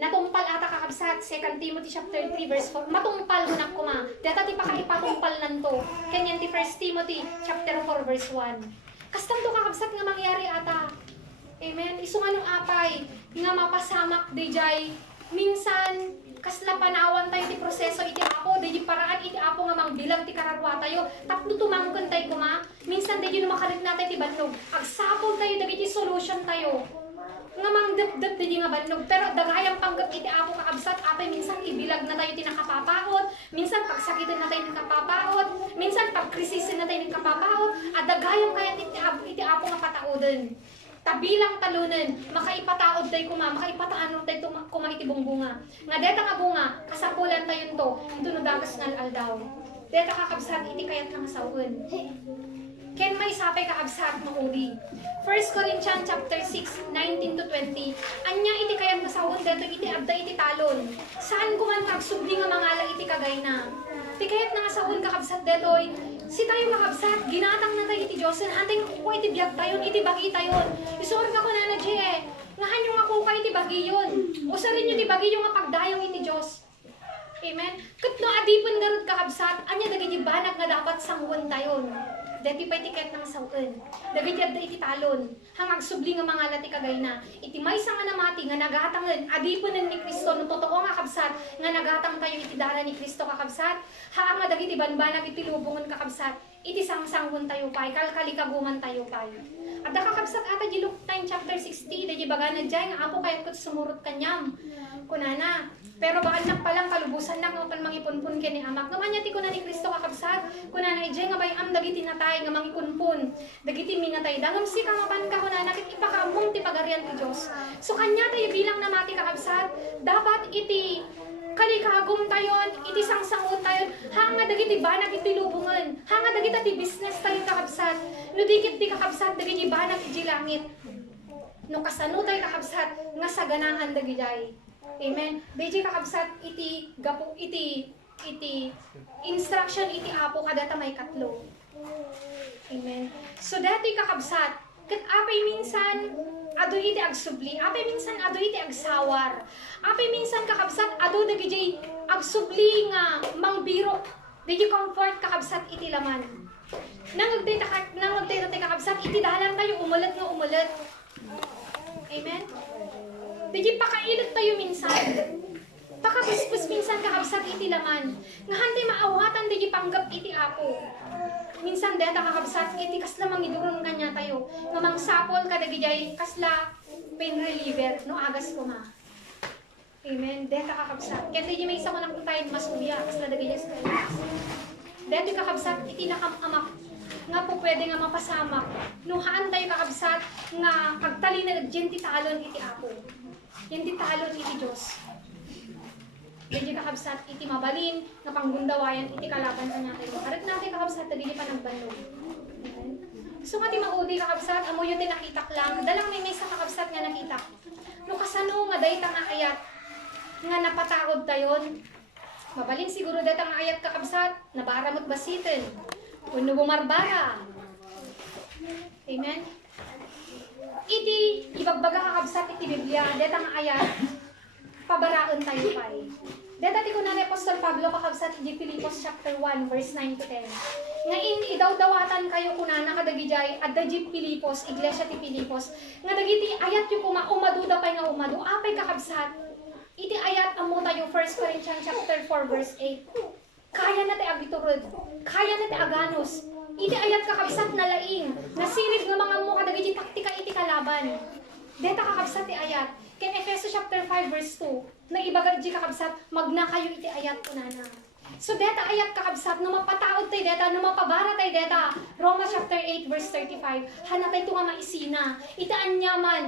Natumpal ata kakabsat, 2 Timothy chapter 3 verse 4. Matumpal mo na kuma. Data ti pakaipatumpal nanto. Kanyan ti 1 Timothy chapter 4 verse 1. Kastam to kakabsat nga mangyari ata. Amen. Isu nga nung apay, nga mapasamak dijay. Minsan, kasla panawan tayo ti proseso iti Apo, dijay paraan iti Apo nga mangbilang ti kararwa tayo. Tapno tumangkon tayo kuma. Minsan dijay numakalit natin ti banlog. Agsapol tayo, dagiti solution tayo. Nga mang dap-dap din nga banlog. Pero dagayang panggap iti Apo kakabsat, apay minsan ibilag na tayo tinakapapahot, minsan pagsakitan na tayo nakapapahot, minsan pagkrisisin na tayo nakapapahot, at dagayang kaya iti Apo nga pataoden. Tabilang talunan, makaipataod tayo kuma, makaipataanong tayo kuma iti bunga. Nga deta nga bunga, kasapulan tayo to, ito no dagas nga aldaw. Deta kakabsat, iti kayat nga sawon. Ken may sapay kakabsat mauri. 1 Corinthians chapter 6, 19 to 20. Anya iti kayat nasawon dato iti adda iti talon. Saan kuman kagsubli nga mangala iti kagayna. Iti kayat nga sawon kakabsat datoy. Si tayo kakabsat, ginatang na tayo iti Diyosen. Antay nga kuko iti biyag tayon, iti bagi tayon. Isuor ka ko na je. Ngahan yung nga kuka iti bagi yun. Usarin nyo iti bagi yung nga pagdayong iti Diyos. Amen. Katno adipon garud kakabsat, anya dagiti banag nga dapat sangwan tayon. Dati pa itiket ng sawon. Dagiti adda iti talon. Hangag subli nga mga lati kagayna. Iti maysa nga namati nga nagatangan adiponen ni Kristo no totoo nga kabsat nga nagatang tayo iti dara ni Kristo kakabsat. Haa nga dagiti banbanag iti lubungan kakabsat. Iti sangsangon tayo pay kalkalikaguman tayo pay. At kakabsat ata di Luke 9 chapter 60 dagi bagana diay nga apo kayat ket sumurot kanyam. Kunana pero baan nak palang kalubusan nak nga mangipunpun kini amak. Ngamanya ti kunan ni Kristo kakabsat. Kunana ijay nga bayam dagiti natay nga mangipunpun. Dagiti minatay dangam si kamapan ka kunana ket ipakamong ti pagarian ti Dios. So kanya tayo bilang namati kakabsat dapat iti kalikagum tayon, iti sangsangon tayon, hanga dagiti banag iti lubungan, hanga dagiti ti business tayo kakabsat, no dikit ti kakabsat dagiti banag iti langit, no kasano tayo kakabsat, nga saganahan dagiti. Amen. Dagiti kakabsat iti gapo iti instruction iti Apo kadata may katlo. Amen. So dati kakabsat, Kat apay minsan, ado iti agsubli, apay minsan ado iti agsawar, apay minsan kakabsat, ado dagiti agsubli nga mangbiro, digi comfort kakabsat iti laman. Nangagdita tayo kakabsat, iti dahalan tayo umulat nga umulat. Amen? Digi pakailit tayo minsan. Pakapuspus minsan kakabsat iti laman. Nga hantay maawatan digi panggap iti apo. Minsan deta kakabsat iti kasla mangidurong kanya tayo. Nga mangsapol kadagijay kasla pain reliever no agas ko ma. Amen. Deta kakabsat. Kaya di may isa ko nang tayo masuya kasla dagijay sa kalas. Deta kakabsat iti nakamamak nga po pwede nga mapasamak. Nuhaan tayo kakabsat nga pagtali na dyan ti talon iti apo. Yan ti talon iti Diyos. Dili kakabsat iti mabalin nga panggundawayan iti kalaban sa natin. Arat natin kakabsat dili pa nagbannog. So nga ti maudi kakabsat amo yo ti nakitak lang. Dalang may sa kakabsat nga nakita. No kasano nga dayta nga ayat nga napataod tayon. Mabalin siguro dayta nga ayat kakabsat nabaramot basitin. Wenno bumarbara. Amen. Iti ibagbaga kakabsat iti Biblia dayta nga ayat pabaraon tayo pay. Dati ko na ni Apostol Pablo kakabsat di Filipos chapter 1 verse 9 to 10. Ngayon idaw-dawatan kayo kunana kadagijay adda di Filipos iglesia ti Filipos. Nga dagiti ayat yu kuma umaduda pay nga umadu apay kakabsat. Iti ayat amo tayo 1 Corinthians chapter 4 verse 8. Kaya na ti agiturod, kaya na ti aganos. Iti ayat kakabsat na laing, nasirig nga mga mo kadagiti taktika iti kalaban. Deta kakabsat ti ayat. Ken Efeso chapter 5 verse 2, na ibaga di kakabsat, magna kayo iti ayat kunana. So deta ayat kakabsat, no mapataod tayo deta, no mapabara tayo deta. Roma chapter 8 verse 35, hanatay ito nga maisina, itaan nyaman,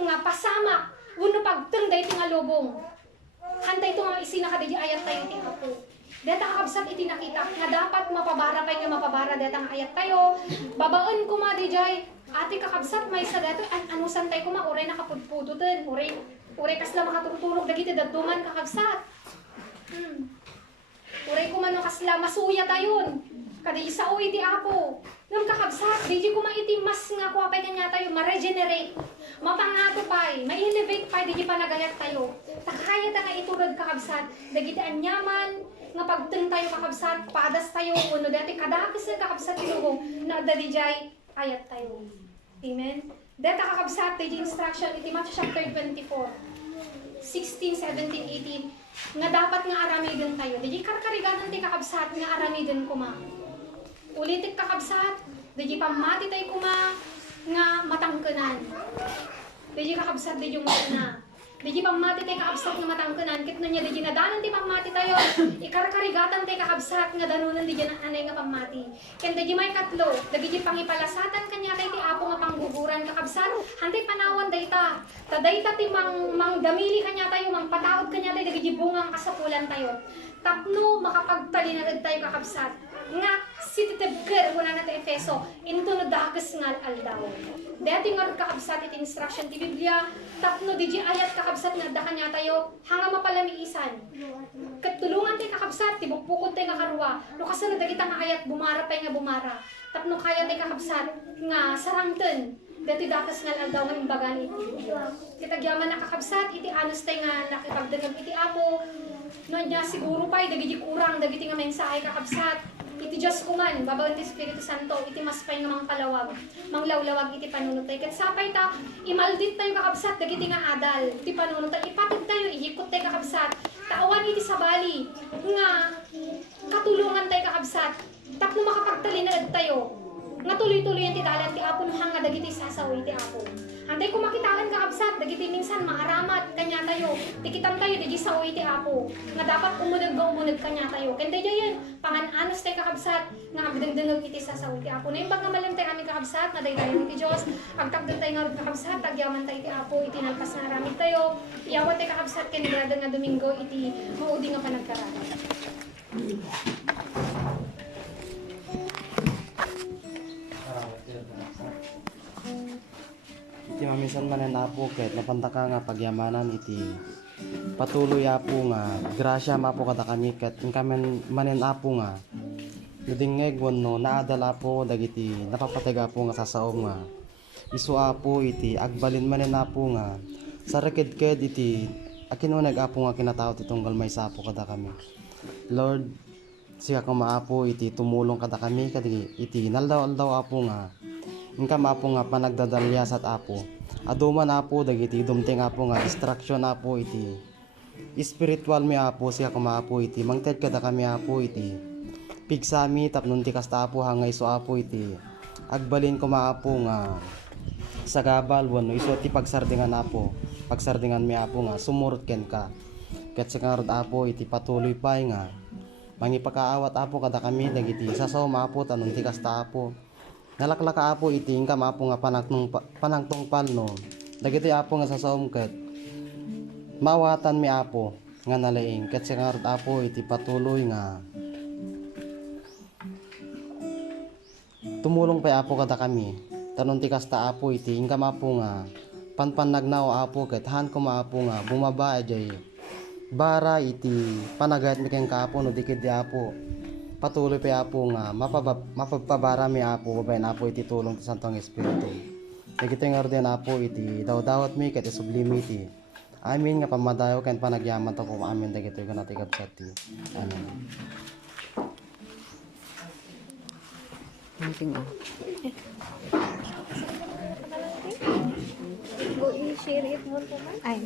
nga pasamak, wano pagteng dahi nga lobong. Hantay ito nga maisina kada di ayat tayo iti apo. Deta kakabsat iti nakita, nga dapat mapabara pa nga mapabara deta nga ayat tayo. Babaon ko ma di jay, ate kakabsat may sa dato anusan tayo kuma uray nakapudpudutan uray kasla makaturturog dagiti dadduman kakabsat. Uray kuma no kasla masuya tayon kadi sa uy di apo nung kakabsat di kuma iti mas nga kuapay kanya tayo ma-regenerate mapangato pay ma-elevate pay di pa nagayat tayo takaya ta nga iturod kakabsat dagiti anyaman nga pagteng tayo kakabsat padas tayo uno dati kadakis na kakabsat inuhong na dadijay ayat tayo. Amen. Deta kakabsat di instruction iti Matthew chapter 24. 16, 17, 18 nga dapat nga aramidin tayo. Di karkariganan ti kakabsat nga aramidin kuma. Ulitik kakabsat, di pamati tayo kuma nga matangkenan. Di kakabsat di yung na. Di pamati tayo kakabsat nga matangkenan. Kit na niya di nadanan ti pamati tayo. Ikarkarigatan tayo kakabsat nga danunan di anay nga pamati. Ken di may katlo, di pangipalasatan kanya kay ti apo nga pangguguran kakabsat. Hantay panawan dayta. Tadayta ti mangdamili kanya tayo, mangpataod kanya tayo, di bungang kasapulan tayo. Tapno makapagtalinagad tayo kakabsat. Nga sititibker wala na tayo Efeso. Into no dakas nga aldaw. Dati nga kakabsat iti instruction ti Biblia. Tapno di ayat kakabsat nga dakan niya tayo. Hanga mapalamiisan. Katulungan tayo kakabsat. Tibukpukod tayo nga karwa. No kasunod kita nga ayat bumara tayo nga bumara. Tapno kaya tayo kakabsat nga sarangten. Dati dakas nga aldaw nga imbagan iti. Kitagyaman na kakabsat. Iti anos tayo nga nakipagdagag iti apo. No niya siguro pa dagiti kurang dagiti nga mensahe kakabsat. Iti Diyos kuman, babaw ti Espiritu Santo, iti maspay nga palawag, manglawlawag iti panunutay. Kat sapay ta, imaldit tayo kakabsat, dagiti nga adal, iti panunutay, ipatid tayo, iyikot tayo kakabsat, taawan iti sabali, nga katulungan tayo kakabsat, tapno makapagtalinad tayo, nga tuloy-tuloy ang titalan ti apo hang nga dagiti sasaw iti apo. Antay ko makitaan kakabsat, dagiti minsan maaramat kanya tayo, tikitan tayo dagi saw iti apo, nga dapat umunag kanya tayo. Kanda yan, pangan-anos tayo kakabsat, nga agdagdangag iti sasaw iti apo. Na yung pagkamalam tayo kami kakabsat, na daydayan iti Diyos, agtagdag tayo nga kakabsat, tagyaman tayo iti apo, iti nalpas nga ramit tayo, iyawat tayo kakabsat, kanigrada nga Domingo, iti maudi nga panagkarami. Iti mamisan manen apo ket napantaka nga pagyamanan iti patuloy apo nga grasya mapo kada kami ket kamen manen apo nga nadingeg wenno naadal apo dagiti napapatega apo nga sasaom nga isu apo iti agbalin manen apo nga sa reked-ked iti akin apo nga kinatawat itong galmay sa apo kada kami. Lord, siya kung maapo iti tumulong kada kami kadi iti naldaw-aldaw apo nga ingka maapo nga panagdadalyas at apo aduman apo dagiti dumting apo nga distraction apo iti spiritual mi apo siya kung maapo iti mangted kada kami apo iti pigsami tapnon ti kasta apo hangay so apo iti agbalin ko maapo nga sa gabal wano iso ti pagsardingan apo pagsardingan mi apo nga sumurot ken ka ket sa karod apo iti patuloy pay nga mangipakaawat apo kada kami dagiti sasaw maapo tanon ti kasta apo nalaklaka apo iti ingkam apo nga panangtungpal no dagiti apo nga sasawom ket mawatan mi apo nga nalaing ket sa karod apo iti patuloy nga tumulong pay apo kada kami tanon ti kasta apo iti ingkam apo nga panpanagnaw apo ket han ko maapo nga bumaba ajay bara iti panagayat mi ken kaapo no dikid di apo patuloy pa apo nga mapagpabara mi apo babaen apo iti tulong ti Santong Espiritu dagiti nga orden apo iti dawdawat mi ket sublime iti amin nga pamadayo ken panagyaman ta ko amin dagiti nga natikab sa ti amen. Go i-share it mo naman. Ay,